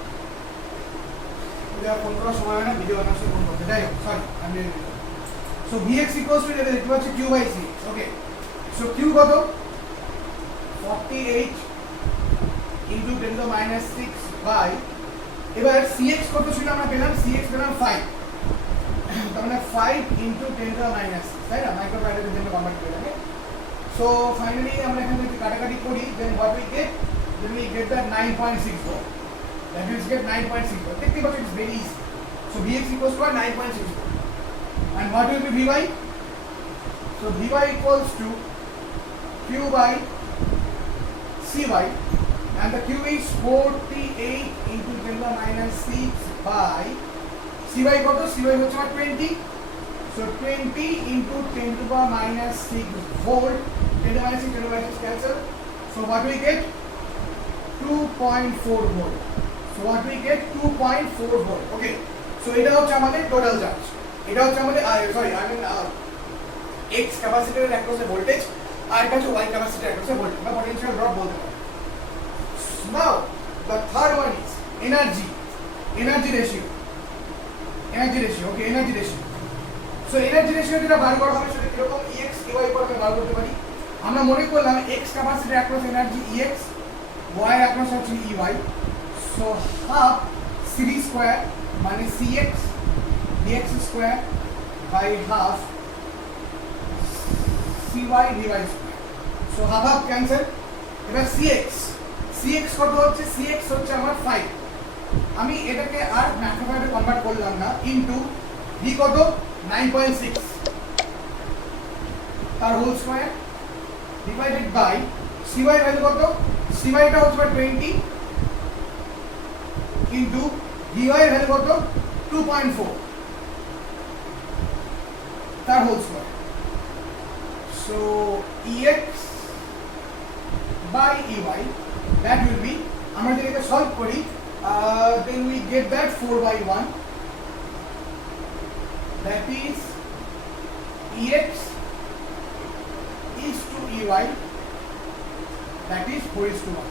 এটা ফোন করার সময় হয় না, ভিডিও বানানোর সময় ফোন করতে, যাই হোক সরি আমি। সো ভিএক্স ইকুয়ালস টু এটা দেখতে পাচ্ছি Q by C. Okay, so Q কত? 48 into 10 to the minus 6 by, এবার সিএক্স কত ছিল আমরা পেলাম? সিএক্স পেলাম 5, তার মানে 5 ইনটু 10 টু the minus 6, তাই না? মাইক্রোফ্যারাডের জন্য কনভার্ট করে দেবে। সো ফাইনালি আমরা এখান থেকে কাটাকাটি করি, then what we get? Then we get that 9.6 volt. That means get 9.6 volt. Take the it's very easy. So Vx equals to 9.6 volt. And what will be Vy? So Vy equals to Q by Cy, and the Q is 48 into 10 to the minus 6 by Cy got to Cy হচ্ছে 20. So 20 into 10 to the minus 6 volt. 10 to the minus 6, 10 to the minus 6 cancel. So what we get? 2.4 volt. So what we get? 2.4 volt. Okay. So এটা হচ্ছে আমাদের total charge. এটা হচ্ছে আমাদের x ক্যাপাসিটরের অ্যাক্রসে voltage, আর এটা হচ্ছে y ক্যাপাসিটরের অ্যাক্রসে ভোল্টেজ বা পটেনশিয়াল ড্রপ বলতে পারি। Now the third one is energy ratio. Okay, energy ratio. So energy ratio যেটা বার করা হবে সেটা কিরকম? ex ey করে বার করতে পারি। আমরা মনে করলাম x ক্যাপাসিটরের across energy ex, y across হচ্ছে ey, so half cv square মানে cx dx square by half cy dy square, so half cancel। এবার cx কত হচ্ছে? cx হচ্ছে আমার 5, আমি এটাকে আর ম্যাথমেটিক্যালি কনভার্ট করলাম না, ইনটু v কত? 9.6 তার whole square divided by cy value কত? cy টা হচ্ছে 20 ইনটু dy এর ভ্যালু কত? 2.4 তার whole square. So ex by ey, that will be, আমরা যদি এটা সলভ করি, then we get that 4 by 1, that is ex is to ey, that is 4:1.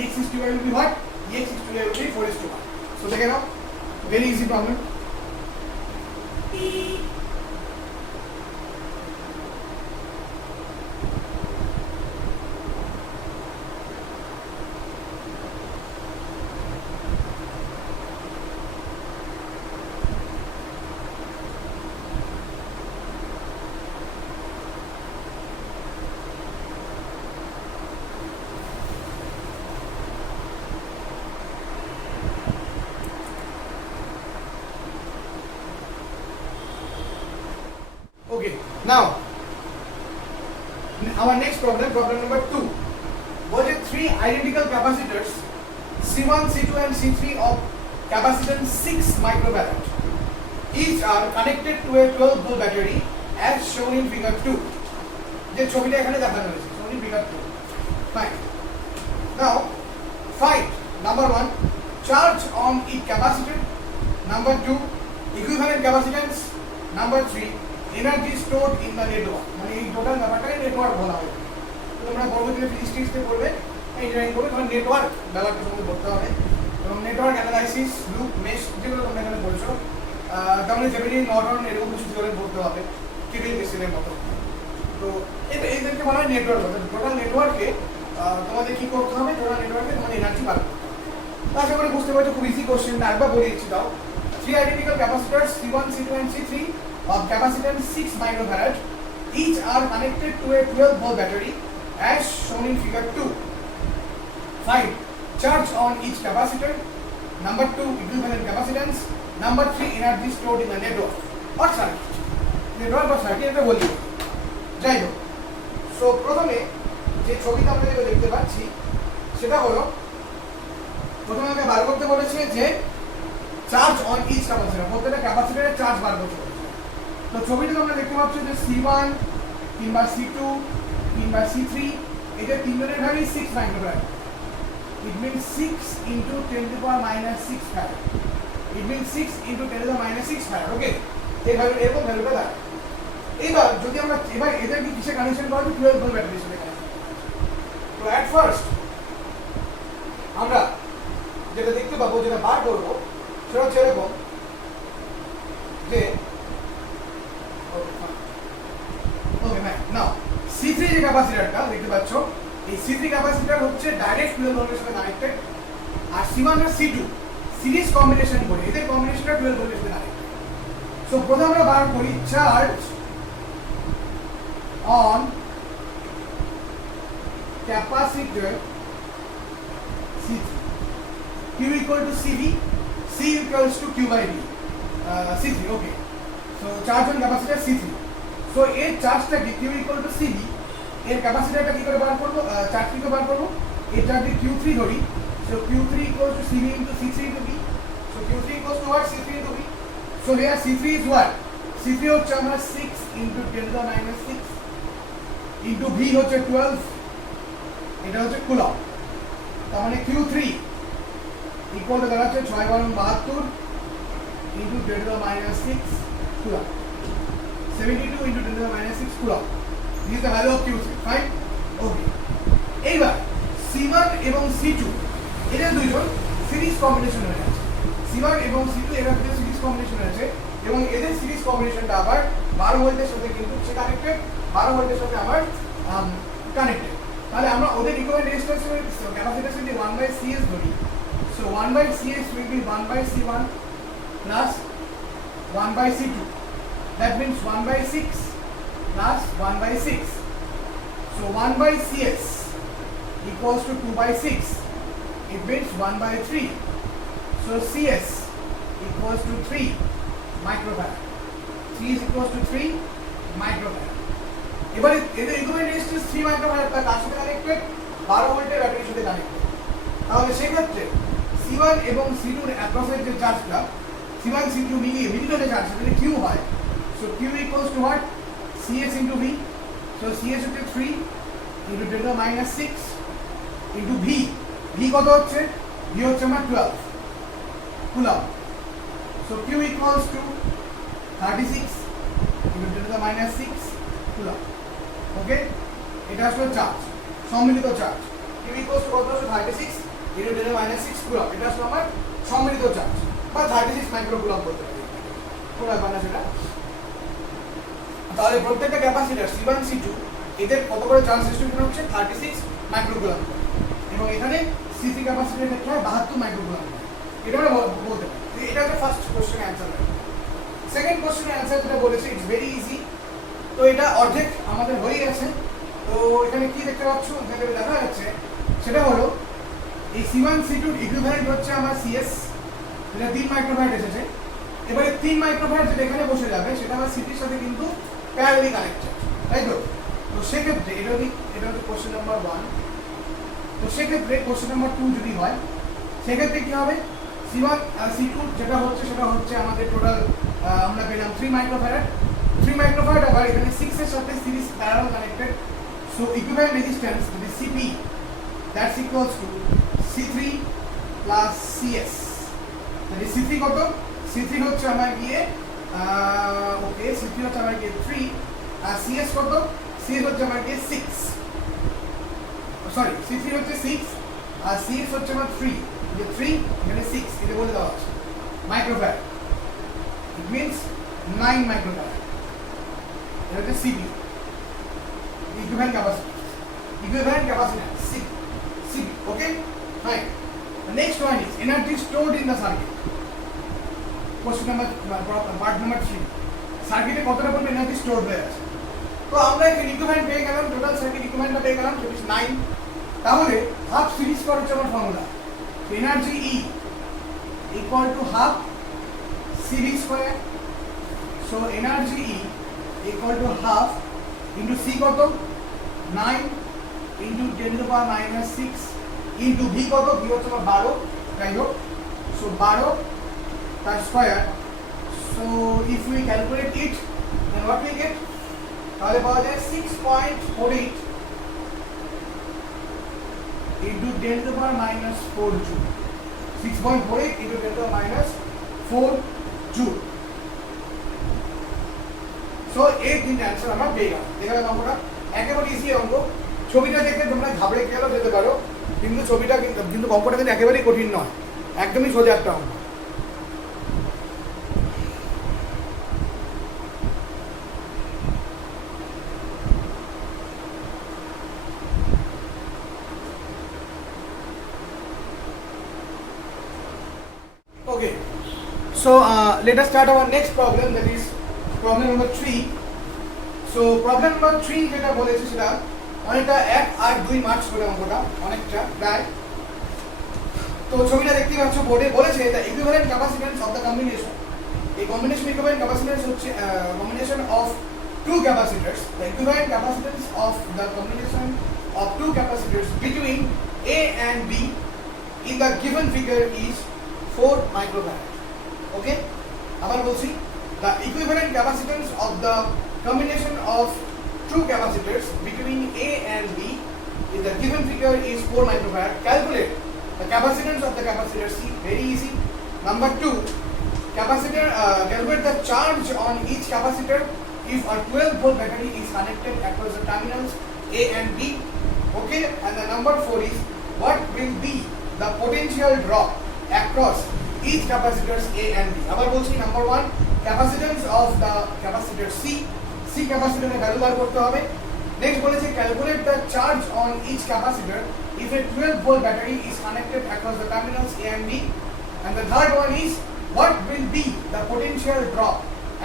ex is to y will be what? ex is to y will be 4:1. So দেখে নাও, very easy problem. Okay, now our next problem number 2. Was it three identical capacitors C1, C2 and C3 of capacitance 6 microfarad. Each are connected to a 12 volt battery as shown in figure 2. যে ছবিটা এখানে দেখানো হয়েছে, shown in figure 2. Fine. Now find number 1 charge on each capacitor, number 2 equivalent capacitance, number 3 energy stored in the network. মানে এই total ব্যাপারটাকে network বলা হয়। তো তোমরা পরবর্তীতে ফিজিক্সে পড়বে, ইঞ্জিনিয়ারিং করবে, তখন নেটওয়ার্ক ব্যাপারটা তোমাদের পড়তে হবে, এবং নেটওয়ার্ক অ্যানালাইসিস, লুপ, মেশ যেগুলো তোমরা এখানে পড়ছো, তাহলে জেমিনি, নর্টন এরকম কিছু করে পড়তে হবে টিভিএল মেশিনের মতো। তো এইদেরকে বলা হয় নেটওয়ার্ক। টোটাল নেটওয়ার্কে তোমাদের কি করতে হবে? টোটাল নেটওয়ার্কে তোমাদের এনার্জি বার করতে হবে। তো আশা করি বুঝতে পারছো, খুব ইজি কোশ্চেন, একবার বলে দিচ্ছি। দাও three identical capacitors C1, C2 and C3 of capacitance 6 microfarad, each are connected to a 12 volt battery as shown in figure 2. Find charge on each capacitor, number 2 equivalent capacitance, number 3 energy stored in the network or circuit. Network বা circuit এটা বলি। যাই হোক, so প্রথমে যে ছবিটা আমরা দেখতে পাচ্ছি সেটা হলো, প্রথমে আমাকে বার করতে বলেছে যে চার্জ অন ইচ ক্যাপাসিটর, প্রত্যেকটা ক্যাপাসিটরের চার্জ বার করতে বলেছে। তো ছবিটা তোমরা দেখতে পাচ্ছ যে C1 কিংবা C2 কিংবা C3 এদের তিনজনের value 6 microfarad. It means 6 into 10 to the power minus 6 farad. It means 6 into 10 to the minus 6 farad. Okay? এই ভ্যালু এরকম ভ্যালুটা দাঁড়ায়। এবার যদি আমরা এবার এদের কি কিসে কানেকশন করব? 12 ভোল্ট ব্যাটারির সাথে কানেকশন। তো এট ফার্স্ট আমরা যেটা দেখতে পাবো, যেটা বার করব, সেটা হচ্ছে এরকম যে ওকে ম্যাম, নাও C3 যে ক্যাপাসিটরটা দেখতে পাচ্ছ, এই C3 ক্যাপাসিটর হচ্ছে ডাইরেক্ট 12 ভোল্টের সাথে কানেক্টেড, আর C1 আর C2 সিরিজ কম্বিনেশন করে এদের কম্বিনেশনটা 12 ভোল্টের সাথে কানেক্টেড। সো প্রথমে আমরা বার করি charge on capacitor C3, Q equal to CV, C equals to Q by V, C3, okay. So charge on capacitor C3. So এর চার্জটাকে Q equal to CV, এর ক্যাপাসিটরটা কি করে বার করব, চার্জ কি করে বার করব, এর চার্জে Q3 ধরি। So Q3 equals to CV into C3 into V. So Q3 equals to what? C3 into V. So here C3 is what? C3 হচ্ছে আমরা 6 into 10 to the minus 6 into V হচ্ছে 12, এটা হচ্ছে কুলম্ব। তার মানে Q3 equal to দাঁড়াচ্ছে 6 × 72 into 10 to the minus 6 coulomb, 72 into 10 to the minus 6 coulomb. This is the value of Q3. Fine? Okay. এইবার C1 এবং C2 এদের দুইজন সিরিজ কম্বিনেশন হয়ে আছে। C1 এবং C2 এরা দুটো সিরিজ কম্বিনেশন আছে এবং এদের সিরিজ কম্বিনেশনটা আবার 12 ভোল্টের সাথে কিন্তু সে কানেক্টেড, 12 ভোল্টের সাথে আবার কানেক্টেড। তাহলে আমরা ওদের ইকুইভ্যালেন্ট রেজিস্ট্যান্স ক্যাপাসিট্যান্স যদি 1/CS ধরি, so 1/CS will be 1/C1 plus 1/C2. That means 1/6 plus 1/6. So 1/CS equals to 2/6. It means 1/3. So CS equals to 3 microfarad. C is equals to 3 microfarad. এবারে এদের equivalent resistance 3 microfarad, তার কার সাথে connected? 12 ভোল্টের ব্যাটারির সাথে connected. তাহলে সেই ক্ষেত্রে C1 এবং C2 এর অ্যাক্রসের যে চার্জটা, C1 C2 মিলিয়ে মিডিলে যে চার্জ সেটা Q হয়। So Q equals to what? CS into V. So CS হচ্ছে 3 into 10 to the minus 6 into V. V কত হচ্ছে? V হচ্ছে আমার 12 coulomb. So Q equals to 36 into 10 to the minus 6 coulomb. Okay, এটা আসলে charge, সম্মিলিত charge. Q equals to কত হচ্ছে? 36 into 10 to the minus 6 coulomb. এটা আসলে আমার সম্মিলিত চার্জ বা 36 মাইক্রো কুলম্ব বলতে পারি। কোন ব্যাপার না সেটা। তাহলে প্রত্যেকটা ক্যাপাসিটর C1 C2 এদের কত করে চার্জ ডিস্ট্রিবিউশন হচ্ছে? 36 মাইক্রো কুলম্ব। এবং এখানে C3 ক্যাপাসিটরের ক্ষেত্রে হয় 72 মাইক্রো কুলম্ব। এটা আমরা বলতে পারি। এটা হচ্ছে ফার্স্ট কোশ্চেনের অ্যান্সার। সেকেন্ড কোশ্চেনের অ্যান্সার যেটা বলেছে, ইটস ভেরি ইজি। তো এটা অর্ধেক আমাদের হয়ে গেছে। তো এখানে কি দেখতে পাচ্ছ, যেটা দেখা যাচ্ছে সেটা হলো এই C1 C2 ইকুইভ্যালেন্ট হচ্ছে আমার CS, যেটা 3 মাইক্রোফ্যারাড এসেছে। এবারে 3 মাইক্রোফ্যারাড যেটা এখানে বসে যাবে সেটা আমার C3 এর সাথে কিন্তু প্যারালালি কানেক্টেড, তাই তো? তো সেক্ষেত্রে এটা হচ্ছে কোশ্চেন নাম্বার 1। তো সেক্ষেত্রে কোশ্চেন নাম্বার 2 যদি হয়, সেক্ষেত্রে কি হবে? C1 C2 যেটা হচ্ছে সেটা হচ্ছে আমাদের টোটাল আমরা পেলাম 3 মাইক্রোফ্যারাড। 3 মাইক্রোফ্যারাড আবার এখানে 6 এর সাথে series parallel connected. So equivalent resistance যদি CP, that's equals two C3 plus CS। তাহলে C3 কত? C3 হচ্ছে আমার গিয়ে ওকে, C3 হচ্ছে আমার গিয়ে 3, আর CS কত? CS হচ্ছে আমার গিয়ে 6, সরি C3 হচ্ছে 6 আর CS হচ্ছে আমার 3, যে 3 এখানে 6 এটা বলে দেওয়া আছে মাইক্রোফ্যারাড। It means 9 microfarad. এটা হচ্ছে CP, equivalent capacitance CP, okay? Fine. The next one is energy stored in the circuit. Question number part number 3. সার্কিটে কতটা পরিমাণ এনার্জি স্টোর হয়ে আছে? তো আমরা এখানে ইকুইভ্যালেন্ট পেয়ে গেলাম, টোটাল সার্কিট ইকুইভ্যালেন্টটা পেয়ে গেলাম, সেটা 9। তাহলে হাফ সিরিজ করার হচ্ছে আমার formula. Energy E equal to half CV square. So energy E equal to half into C কত 9 into 10 to the power minus 6 into V কত V হচ্ছে 12 যাই হোক, so 12 তার square. So if we calculate it, then what we get? তাহলে পাওয়া যায় 6.48 into 10 to the power minus 4 joule. 6.48 into 10 to the power minus 4 joule. So এই তিনটে অ্যান্সার আমরা পেয়ে গেলাম. দেখা গেল অঙ্কটা একেবারে ইজি অঙ্ক. ছবিটা দেখে তোমরা ঘাবড়ে গেলেও যেতে পারো, কিন্তু ছবিটা কিন্তু অঙ্কটা কিন্তু একেবারেই কঠিন নয়, একদমই সোজা একটা অঙ্ক. Okay, so let us start our next problem, that is problem number 3. So problem number 3 যেটা বলেছে সেটা অনেকটা 1 আর 2 মার্কস করে অঙ্কটা অনেকটা প্রায়. তো ছবিটা দেখতে পাচ্ছ বোর্ডে বলেছে the equivalent capacitance of the combination. এই combination equivalent capacitance হচ্ছে combination of two capacitors. The equivalent capacitance of the combination of two capacitors between A and B in the given figure is 4 microfarad. Okay, আবার বলছি, the equivalent capacitance of the combination of two capacitors between A and B in the given figure is 4 microfarad. Calculate the capacitance of the capacitor C. Very easy. Number 2, calculate the charge on each capacitor if a 12-volt battery is connected across the terminals A and B. Okay, and the number 4 is what will be the potential drop across each capacitors A and B. আবার বলছি, number 1, capacitance of the capacitor C. C capacitor এর value বার করতে হবে. Next বলেছে calculate the charge on each capacitor if a 12-volt battery is connected across the terminals A and B. And the third one is what will be the potential drop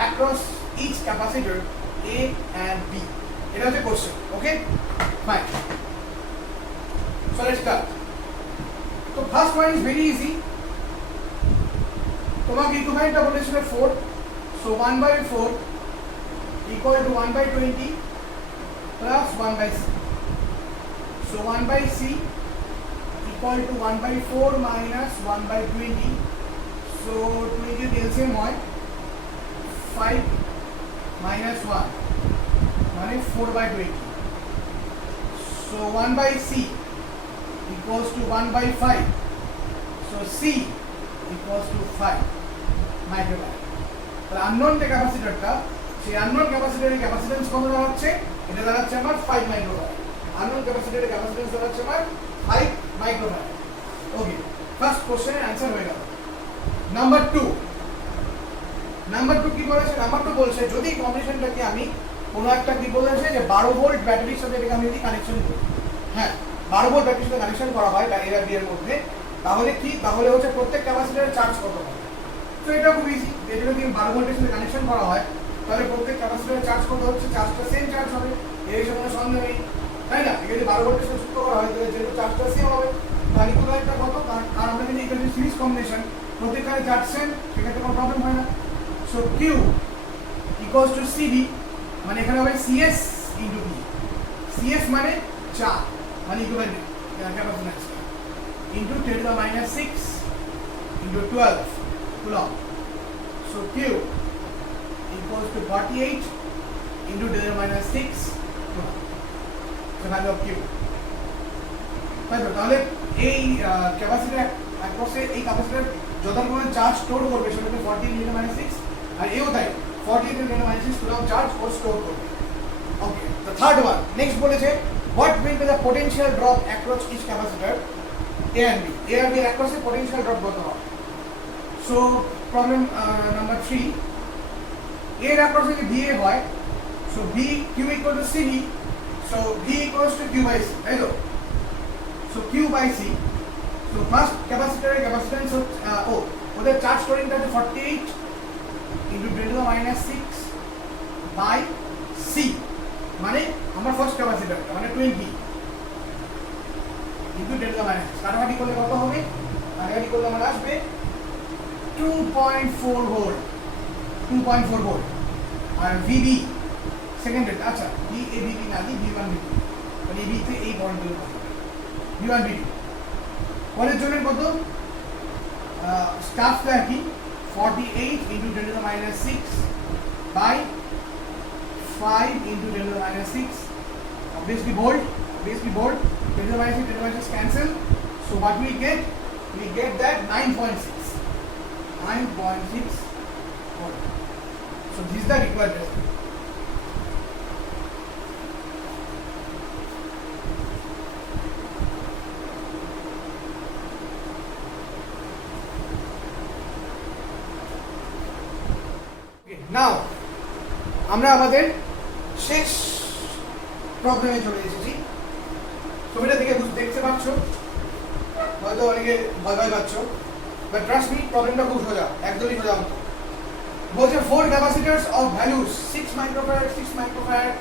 across each capacitor A and B. এটা হচ্ছে question. Okay, fine. So let's start. So first one is very easy. তোমাকে ইকুইভ্যালেন্টটা বলেছিল 4, so 1/4 equal to 1/20 plus 1/c. So 1/c equal to 1/4 minus 1/20. So 20 LCM হয় 5 minus 1 মানে 4/20. So 1/c equals to 1/5. So c equals to 5 microfarad. তাহলে unknown যে ক্যাপাসিটরটা, সেই unknown ক্যাপাসিটরের capacitance কত দাঁড়াচ্ছে? এটা দাঁড়াচ্ছে আমার 5 মাইক্রোফ্যারাড. আননোন ক্যাপাসিটরের ক্যাপাসিট্যান্স দাঁড়াচ্ছে আমার 5 মাইক্রোফ্যারাড. ওকে, ফার্স্ট কোশ্চেনের অ্যানসার হয়ে গেল. নাম্বার 2 কি বলেছে? নাম্বার 2 বলছে যদি কম্বিনেশনটাকে আমি কোনো একটা কি বলেছে যে 12 ভোল্ট ব্যাটারির সাথে এটাকে আমি যদি কানেকশন করি, হ্যাঁ 12 ভোল্ট ব্যাটারির সাথে কানেকশন করা হয় বা এর এর মধ্যে, তাহলে কি, তাহলে হচ্ছে প্রত্যেক ক্যাপাসিটরের চার্জ কত হবে? তো এটা খুব ইজি, এটা যদি 12 ভোল্টের সাথে কানেকশন করা হয় তাহলে প্রত্যেক ক্যাপাসিটরের চার্জ কত হচ্ছে? চার্জটা সেম চার্জ হবে, এর বিষয়ে কোনো সন্দেহ নেই, তাই না? এটা যদি 12 ভোল্টের সাথে যুক্ত করা হয় তাহলে যেহেতু চার্জটা সেম হবে, তাহলে ইকুইভ্যালেন্টটা কত? আর আমরা যদি এটা সিরিজ কম্বিনেশন প্রত্যেকটারে চার্জ সেম, সেক্ষেত্রে কোনো প্রবলেম হয় না. So Q equals to CV, মানে এখানে হবে CS ইনটু V. CS মানে চার্জ, মানে equivalent capacitance, into 10 to the minus 6 into 12 coulomb. So Q equals to 48 into 10 to the minus 6 coulomb. The value of Q. তাহলে এই capacitor অ্যাক্রসে এই capacitor যত পরিমাণ চার্জ স্টোর করবে সেটা 40 into 10 to the minus 6, আর এও তাই 40 into 10 to the minus 6 coulomb charge ও স্টোর করবে. Okay, the third one next বলেছে what will be the potential drop across each capacitor A and B. A and B across a potential drop কত হবে? So problem number 3, A across যদি VA হয়, so V Q equal to CV, so V equals to Q by C, তাই তো? So Q by C, so first ক্যাপাসিটরের capacitance ওদের charge স্টোরিংটা আছে 48 into 10 to the minus 6 by C, মানে আমার first ক্যাপাসিটরটা মানে 20 into 10 to the minus, কাটাকাটি করলে কত হবে? আমার আসবে 2.4 ভোল্ট, 2.4 ভোল্ট। আর ভিবি সেকেন্ড রেট, আচ্ছা ভিএবিবি না দিই ভি1 ভিবি, মানে এই ভিতে এই পয়েন্টগুলো ভি1 ভিবি। পরের জন্য কত স্টাফটা কি 48 into 10 to the minus 6 by 5 into 10 to the minus 6, obviously volt, 10 to the minus 6, 10 to the minus 6 cancel, so what we get that 9.6 volt. So this is the required resistance. নাও আমরা আমাদের শেষ প্রবলেমে চলে এসেছি। ছবিটা থেকে দেখতে পাচ্ছ, হয়তো অনেকে ভয় ভয় পাচ্ছ, বাট ট্রাস্ট মি প্রবলেমটা খুব সোজা, একদমই সোজা মতো। বলছে 4 capacitors of values 6 microfarad, 6 microfarad,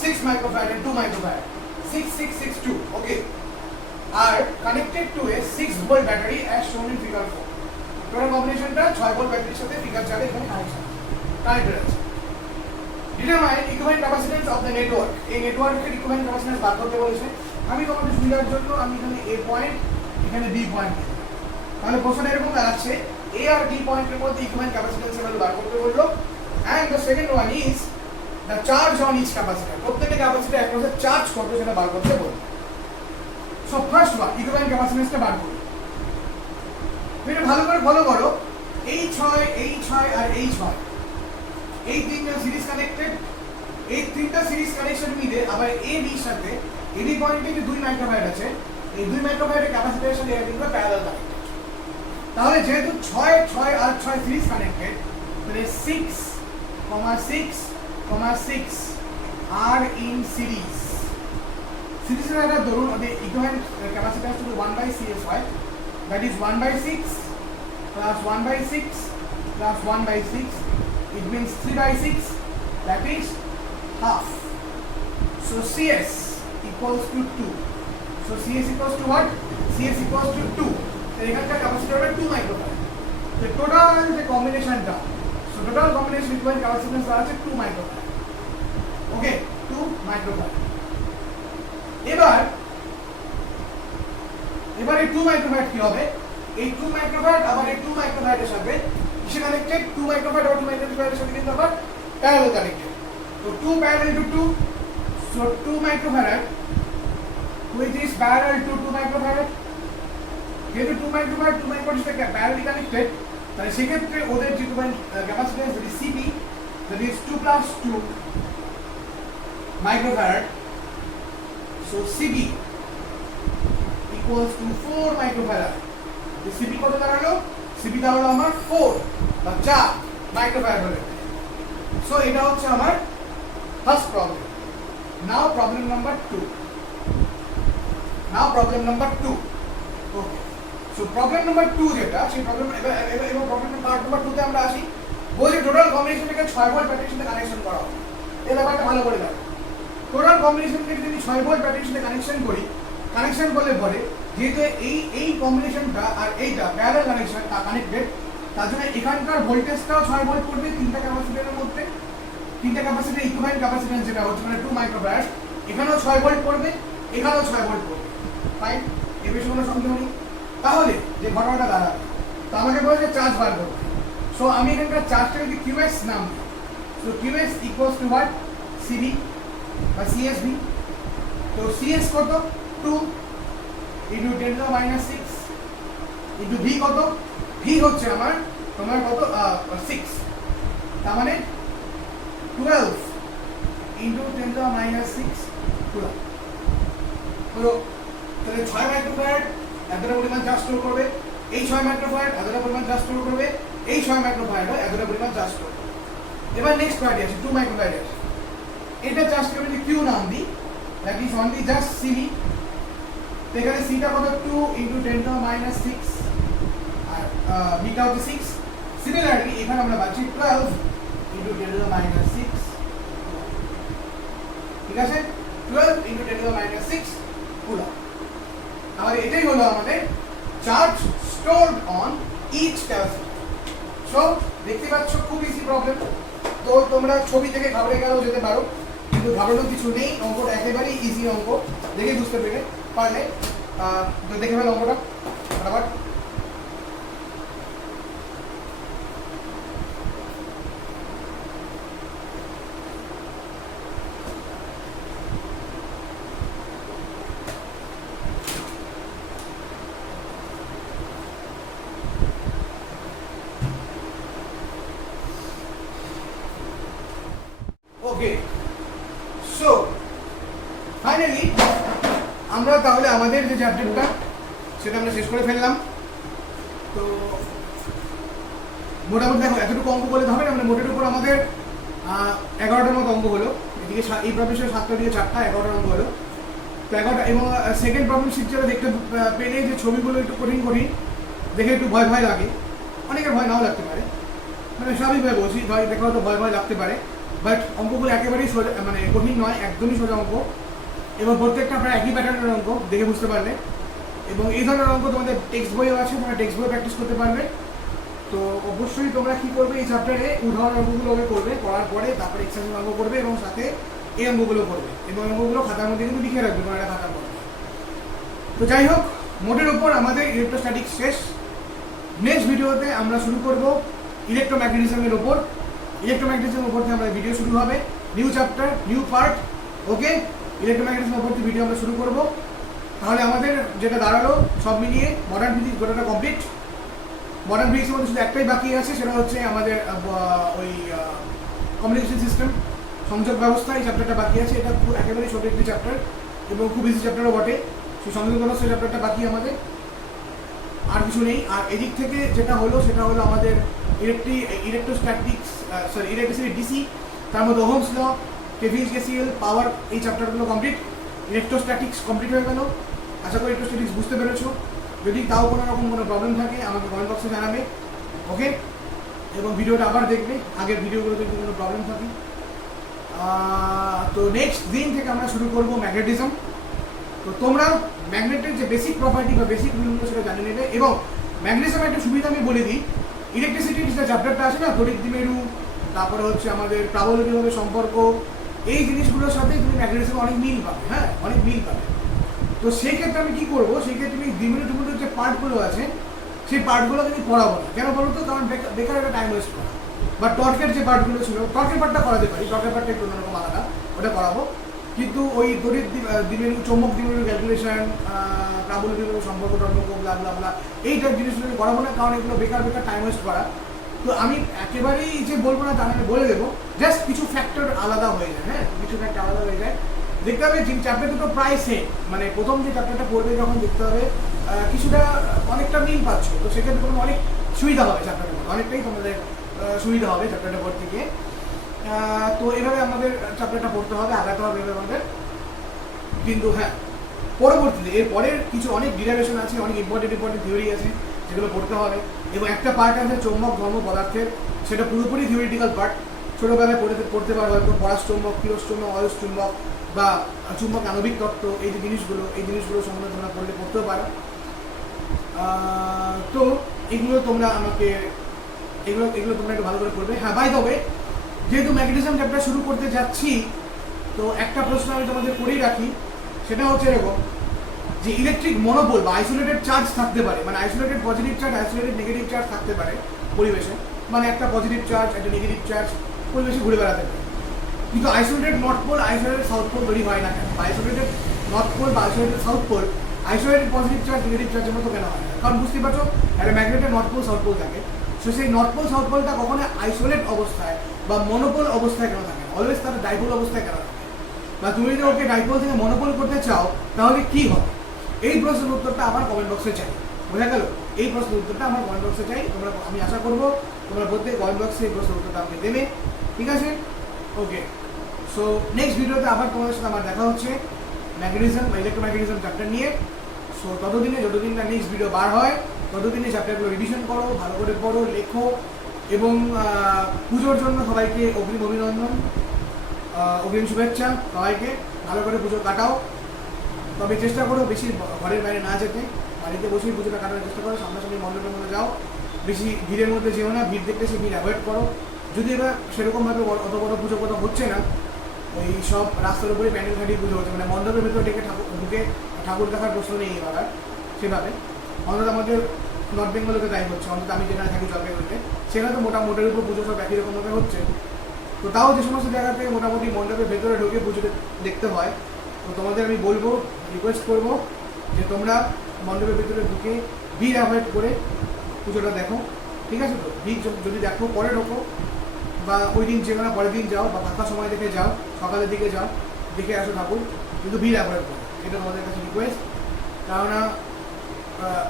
6 microfarad and 2 microfarad, 6662, okay, are connected to a 6 volt battery as shown in figure 4. Total কম্বিনেশনটা 6 ভোল্ট ব্যাটারির সাথে ফিগার 4 এখানে কানেক্টেড আছে। Determine equivalent capacitance of the network, এই নেটওয়ার্কের ইকুইভ্যালেন্ট ক্যাপাসিট্যান্স বার করতে বলেছে। আমি তোমাদের সুবিধার জন্য আমি এখানে এ পয়েন্ট, এখানে বি পয়েন্ট, তাহলে প্রশ্ন এরকম দাঁড়াচ্ছে এ আর বি পয়েন্টের মধ্যে ইকুইভ্যালেন্ট ক্যাপাসিট্যান্সের ভ্যালু বার করতে বললো। And the second one is the charge on each capacitor, প্রত্যেকটা ক্যাপাসিটর একমাত্র চার্জ কত সেটা বার করতে বললো। সো ফার্স্ট ওয়ান ইকুইভ্যালেন্ট ক্যাপাসিট্যান্সটা বার করি। এটা ভালো করে ফলো করো, এই 6 আর এই 6, এই তিনটা সিরিজ কানেক্টেড, এই তিনটা সিরিজ কানেকশন মিলে আবার এ বির সাথে এবি পয়েন্টে যে 2 মাইক্রোফ্যারাড আছে, এই 2 মাইক্রোফ্যারাডের ক্যাপাসিটরের সাথে এরা কিন্তু প্যারালাল কানেক্টেড। তাহলে যেহেতু 6 আর 6 সিরিজ কানেক্টেড, তাহলে 6,6 আর ইন সিরিজ। সিরিজের একটা ধরুন ইকুইভ্যালেন্ট ক্যাপাসিট্যান্স যদি 1/CS হয়, that is 1/6 plus 1/6 plus 1/6, it means 3/6, that is half. So CS equals to 2. So CS equals to what? CS equals to 2. So এখানকার capacitor হবে 2 মাইক্রোফ্যারাড। The total যে কম্বিনেশনটা, so total combination equivalent capacitance আছে 2 microfarad. ওকে, 2 microfarad. এবার এই 2 microfarad কি হবে? এই 2 মাইক্রোফ্যারাড আবার এই 2 মাইক্রোফ্যারাডের সাথে কিসে কানেক্টেড? 2 মাইক্রোফ্যারাড আর 2 মাইক্রোফ্যারাডের সাথে কিন্তু আবার প্যারালাল কানেক্টেড। তো 2 parallel to 2, so 2 microfarad which is parallel to 2 microfarad. যেহেতু 2 microfarad সাথে প্যারালালি কানেক্টেড, তাহলে সেক্ষেত্রে ওদের যে ক্যাপাসিট্যান্স যেটি CP, that is 2 plus 2 microfarad, so CB equals to 4 microfarad. তো CB কত দাঁড়ালো? CB দাঁড়ালো আমার 4 বা 4 মাইক্রোফ্যারাড হলো। সো এটা হচ্ছে আমার ফার্স্ট প্রবলেম। নাও প্রবলেম নাম্বার 2। ওকে, সো প্রবলেম নাম্বার 2 যেটা, সেই প্রবলেম এবার প্রবলেম নাম্বার 2 তে আমরা আসি। বলি টোটাল কম্বিনেশনটাকে 6 ভোল্ট ব্যাটারির সাথে কানেকশন করা হবে। এই ব্যাপারটা ভালো করে দেখো, টোটাল কম্বিনেশনকে যদি 6 ভোল্ট ব্যাটারির সাথে কানেকশন করি, কানেকশন করলে পরে যেহেতু এই কম্বিনেশনটা আর এইটা প্যারালাল কানেকশন কানেক্টেড, তার জন্য এখানকার ভোল্টেজটাও 6 ভোল্ট পড়বে তিনটা ক্যাপাসিটরের মধ্যে। তিনটা ক্যাপাসিটর ইকুইভ্যালেন্ট ক্যাপাসিট্যান্স যেটা হচ্ছে মানে 2 মাইক্রোফ্যারাড, এখানেও 6 ভোল্ট পড়বে, এখানেও 6 ভোল্ট পড়বে। ফাইন, এই বেশি কোনো সন্দেহ নেই। তাহলে যে ঘটনাটা দাঁড়াবে, তো আমাকে বলেছে চার্জ বার করবে। সো আমি এখানকার চার্জটাকে যদি QS নাম দিই, so QS equals to what? CB বা CSB। তো CS কত? 2 into 10 to the minus 6 into V কত? V হচ্ছে আমার তোমার কত 6, তার মানে 12 ইনটু 10 টু the minus 6 12। তো তাহলে 6 মাইক্রোফ্যারাড এতটা পরিমাণ চার্জ স্টোর করবে, এই 6 মাইক্রোফ্যারাড এতটা পরিমাণ চার্জ স্টোর করবে, এই 6 মাইক্রোফ্যারাড এতটা পরিমাণ চার্জ স্টোর করবে। এবার নেক্সট পার্টি আছে 2 মাইক্রোফ্যারাড আছে, এটা চার্জকে আমি যদি Q নাম দিই, that is only just CB। তো এখানে C টা কত? 2 ইনটু 10 টু the minus 6 আর V টা হচ্ছে 6। সিমিলারলি এখানে আমরা পাচ্ছি 12 ইনটু 10 টু the minus 6, ঠিক আছে? 12 into 10 to the minus 6 coulomb. আমাদের এটাই হলো আমাদের charge stored on each capacitor. So দেখতে পাচ্ছ খুব ইজি প্রবলেম। তো তোমরা ছবি থেকে ঘাবড়ে গেলেও যেতে পারো, কিন্তু ঘাবড়ানোর কিছু নেই, অঙ্কটা একেবারেই ইজি অঙ্ক, দেখে বুঝতে পারলে তো দেখে ফেলো অঙ্কটা আবার। ওকে, সো ফাইনালি আমরা তাহলে আমাদের যে চ্যাপ্টারটা সেটা আমরা শেষ করে ফেললাম। তো মোটামুটি দেখো এতটুকু অঙ্ক বলে হবে না, মানে মোটের উপর আমাদের 11টার মতো অঙ্ক হলো। এদিকে এই প্রফেশনে 7টা দিকে 4টা, 11টার অঙ্ক হলো। তো 11টা, এবং সেকেন্ড প্রবলেম শিট যারা দেখতে পেলে যে ছবিগুলো একটু কঠিন কঠিন দেখে একটু ভয় ভয় লাগে, অনেকের ভয় নাও লাগতে পারে, মানে স্বাভাবিকভাবে বলছি ভয় দেখা হয়তো ভয় ভয় লাগতে পারে, বাট অঙ্কগুলো একেবারেই সোজা, মানে কঠিন নয়, একদমই সোজা অঙ্ক, এবং প্রত্যেকটা প্রায় একই প্যাটার্নের অঙ্ক দেখে বুঝতে পারলে। এবং এই ধরনের অঙ্ক তোমাদের টেক্সট বইও আছে, তোমরা টেক্সট বই প্র্যাকটিস করতে পারবে। তো অবশ্যই তোমরা কী করবে, এই চ্যাপ্টারে উদাহরণ অঙ্কগুলো করবে, করার পরে তারপরে এক্সাম্পল অঙ্ক করবে, এবং সাথে এই অঙ্কগুলো করবে, এবং অঙ্কগুলো খাতার মধ্যে কিন্তু লিখে রাখবে কোনো একটা খাতার মধ্যে। তো যাই হোক, মোটের উপর আমাদের ইলেকট্রোস্ট্যাটিক্স শেষ। নেক্সট ভিডিওতে আমরা শুরু করব ইলেকট্রোম্যাগনেটিজমের ওপর। ইলেকট্রোম্যাগনেটিজমের ওপর থেকে আমাদের ভিডিও শুরু হবে, নিউ চ্যাপ্টার, নিউ পার্ট। ওকে, ইলেকট্রোম্যাগনেটিজমের ওপর থেকে ভিডিও আমরা শুরু করব। তাহলে আমাদের যেটা দাঁড়ালো সব মিলিয়ে মডার্ন ফিজিক্স গোটাটা কমপ্লিট। মডার্ন ফিজিক্সের মধ্যে শুধু একটাই বাকি আছে, সেটা হচ্ছে আমাদের ওই কমিউনিকেশন সিস্টেম, সংযোগ ব্যবস্থা, এই চ্যাপ্টারটা বাকি আছে। এটা একেবারেই ছোট একটি চ্যাপ্টার এবং খুব ইজি চ্যাপ্টারও বটে। সেই সংযোগ ব্যবস্থা চ্যাপ্টারটা বাকি আমাদের, আর কিছু নেই। আর এদিক থেকে যেটা হলো সেটা হলো আমাদের ইলেকট্রোস্ট্যাটিক্স, ইলেকট্রিসিটি ডিসি, তার মধ্যে ওহমস ল, কেভিএস কেসিএল, পাওয়ার, এই চ্যাপ্টারগুলো কমপ্লিট। ইলেকট্রোস্ট্যাটিক্স কমপ্লিট হয়ে গেল। আশা করি ইলেকট্রোস্ট্যাটিক্স বুঝতে পেরেছো। যদি তাও কোনো রকম কোনো প্রবলেম থাকে আমাকে কমেন্ট বক্সে জানাবে। ওকে, এবং ভিডিওটা আবার দেখবে, আগের ভিডিওগুলোতে যদি কোনো প্রবলেম থাকে। তো নেক্সট দিন থেকে আমরা শুরু করব ম্যাগনেটিজম। তো তোমরা ম্যাগনেটের যে বেসিক প্রপার্টি বা বেসিক রুলগুলো সেটা জানে নেবে। এবং ম্যাগনেটিজমের একটা সুবিধা আমি বলে দিই, ইলেকট্রিসিটির যে চ্যাপ্টারটা আছে না, তড়িৎ দ্বিমেরু, তারপরে হচ্ছে আমাদের প্রাবল্যবিভবের সম্পর্ক, এই জিনিসগুলোর সাথে তুমি ম্যাগনেটিজমে অনেক মিল পাবে। হ্যাঁ, অনেক মিল পাবে। তো সেই ক্ষেত্রে আমি কী করবো, সেই ক্ষেত্রে তুমি দ্বিমেরু যে পার্টগুলো আছে সেই পার্টগুলো আমি পড়াবো না। কেন বলো তো? কারণ বেকার একটা টাইম ওয়েস্ট করা। বা টর্কের যে পার্টগুলো ছিল, টর্কের পার্টটা করাতে পারি, টর্কের পার্টটা একটু অন্যরকম আলাদা, ওটা করাবো। কিন্তু ওই তড়িৎ দ্বিমেরু, চৌম্বক দ্বিমেরু ক্যালকুলেশন, প্রাবল্যবিভবের সম্পর্ক টর্ক, ব্লা ব্লা ব্লা, এই টাইপ জিনিসগুলো করাবো না, কারণ এগুলো বেকার টাইম ওয়েস্ট করা। তো আমি একেবারেই যে বলবো না, তার আমি বলে দেবো, জাস্ট কিছু ফ্যাক্টর আলাদা হয়ে যায়। হ্যাঁ, কিছু ফ্যাক্টর আলাদা হয়ে যায়। দেখতে হবে যে চ্যাপ্টার দুটো প্রায় সেম, মানে প্রথম যে চ্যাপ্টারটা পড়বে যখন দেখতে হবে কিছুটা অনেকটা মিল পাচ্ছ, তো সেক্ষেত্রে তোমার অনেক সুবিধা হবে চ্যাপ্টারের মধ্যে, অনেকটাই তোমাদের সুবিধা হবে চ্যাপ্টারটা পড়তে গিয়ে। তো এভাবে আমাদের চ্যাপ্টারটা পড়তে হবে, আগাতে হবে এভাবে আমাদের। কিন্তু হ্যাঁ, পরবর্তীতে এর পরের কিছু অনেক ডিরাইভেশন আছে, অনেক ইম্পর্টেন্ট থিওরি আছে যেগুলো পড়তে হবে। এবং একটা পার্ট আছে চৌম্বক ধর্ম পদার্থের, সেটা পুরোপুরি থিওরিটিক্যাল পার্ট। ছোটোবেলায় পড়তে পারো হয়তো, পরাশ চৌম্বক, কিরস চৌম্বক, অয়স চুম্বক, বা চুম্বক আণবিক তত্ত্ব, এই যে জিনিসগুলো, এই জিনিসগুলো সম্বন্ধে তোমরা পড়তেও পারো। তো এগুলো তোমরা আমাকে এগুলো তোমরা একটু ভালো করে পড়বে। হ্যাঁ, বাই দ্য ওয়ে, যেহেতু ম্যাগনেটিজম চ্যাপ্টার শুরু করতে যাচ্ছি, তো একটা প্রশ্ন আমি তোমাদের করেই রাখি, সেটা হচ্ছে এরকম যে ইলেকট্রিক মনোপোল বা আইসোলেটেড চার্জ থাকতে পারে, মানে isolated positive charge, isolated negative charge থাকতে পারে পরিবেশে, মানে একটা পজিটিভ চার্জ, একটা নেগেটিভ চার্জ পরিবেশে ঘুরে বেড়াতে পারে। কিন্তু isolated north pole, isolated south pole তৈরি হয় না কেন? আইসোলেটেড নর্থ পোল বা isolated south pole isolated positive charge negative চার্জের মতো কেন হয় না? কারণ বুঝতে পারছো, একটা ম্যাগনেটের নর্থ পোল সাউথ পোল থাকে, সো সেই নর্থ পোল সাউথ পোলটা কখনো আইসোলেট অবস্থায় বা মনোপোল অবস্থায় কেন থাকে? অলওয়েজ তারা ডাইপোল অবস্থায় কেন থাকে? বা তুমি যদি ওকে ডাইপোল থেকে মনোপোল করতে চাও, তাহলে কি হবে? এই প্রশ্নের উত্তরটা আমার কমেন্ট বক্সে চাই। বোঝা গেল? এই প্রশ্নের উত্তরটা আমার কমেন্ট বক্সে চাই। তোমরা, আমি আশা করবো তোমরা প্রত্যেক কমেন্ট বক্সে এই প্রশ্নের উত্তরটা আমাকে দেবে। ঠিক আছে? ওকে, সো নেক্সট ভিডিওতে আবার তোমাদের সাথে আমার দেখা হচ্ছে ম্যাগনেটিজম বা ইলেকট্রোম্যাগনেটিজম চ্যাপ্টার নিয়ে। সো যতদিন না নেক্সট ভিডিও বার হয়, ততদিনে চ্যাপ্টারগুলো রিভিশন করো, ভালো করে পড়ো, লেখো। এবং পুজোর জন্য সবাইকে অগ্রিম অভিনন্দন, অগ্রিম শুভেচ্ছা। সবাইকে ভালো করে পুজো কাটাও। তবে চেষ্টা করো বেশি ঘরের বাইরে না যেতে, বাড়িতে বসেই পুজোটা কাটানোর চেষ্টা করো, সামনাসামনি মণ্ডপের মধ্যে যাও, বেশি ভিড়ের মধ্যে যেও না, ভিড় দেখতে সে ভিড় অ্যাভয়েড করো। যদি এবার সেরকমভাবে অত বড় পুজো কোথাও হচ্ছে না, ওই সব রাস্তার উপরে প্যান্ডেল খাটিয়ে পুজো হচ্ছে, মানে মণ্ডপের ভেতরে ডেকে ঢুকে ঠাকুর দেখার প্রশ্ন নেই এবার আর সেভাবে। অন্তত আমাদের নর্থ বেঙ্গলেতে তাই হচ্ছে, অন্তত আমি যেখানে থাকি জলপাইগুড়িতে, সেখানে তো মোটামুটির উপর পুজো সব একই রকমভাবে হচ্ছে। তো তাও যে সমস্ত জায়গা থেকে মোটামুটি মণ্ডপের ভেতরে ঢুকে পুজো দেখতে হয়, তো তোমাদের আমি বলবো, রিকোয়েস্ট করবো যে তোমরা মণ্ডপের ভেতরে ঢুকে ভিড় অ্যাভয়েড করে পুজোটা দেখো, ঠিক আছে? তো ভিড় যদি দেখো পরে ঢোকো, বা ওই দিন যেও না, পরের দিন যাও, বা ফাঁকা সময় দেখে যাও, সকালের দিকে যাও, দেখে আসো ঠাকুর, কিন্তু ভিড় অ্যাভয়েড করো, এটা তোমাদের কাছে রিকোয়েস্ট। কেননা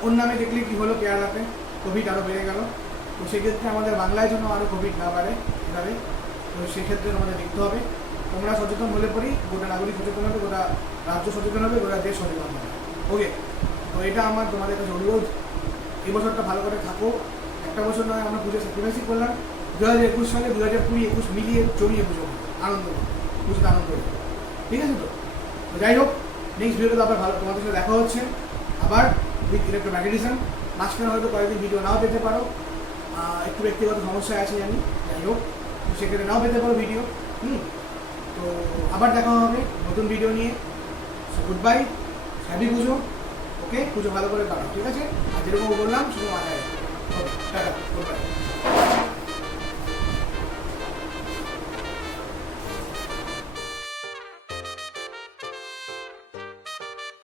ওর নামে দেখলে কী হলো কেরালাতে, কোভিড আরও বেড়ে গেল, তো সেক্ষেত্রে আমাদের বাংলায় যেন আরও কোভিড না বাড়ে এভাবে, তো সেক্ষেত্রে আমাদের দেখতে হবে। তোমরা সচেতন হলে পরেই গোটা নাগরিক সচেতন হবে, গোটা রাজ্য সচেতন হবে, গোটা দেশ সচেতন হবে। ওকে, তো এটা আমার তোমাদের কাছে অনুরোধ, এই বছরটা ভালো করে থাকো। একটা বছর নয়, আমরা পুজো স্যাক্রিফাইসই করলাম, 2021 সালে 2020-21 মিলিয়ে জমিয়ে পুজো আনন্দ পুজোতে আনন্দ হবে, ঠিক আছে? তো যাই হোক, নেক্সট ভিডিওতে আবার ভালো তোমাদের সাথে দেখা হচ্ছে আবার উইথ ইলেকট্রোম্যাগনেটিজম। মাঝখানে হয়তো কয়েকদিন ভিডিও নাও পেতে পারো, একটু ব্যক্তিগত সমস্যা আছে জানি, যাই হোক, তো সেক্ষেত্রে নাও পেতে পারো ভিডিও। তো আবার দেখা হবে নতুন ভিডিও নিয়ে। সো গুড বাই, হ্যাপি পুজো। ওকে, পুজো ভালো করে কাটো, ঠিক আছে? আর যেরকম বললাম শুধু মাথায়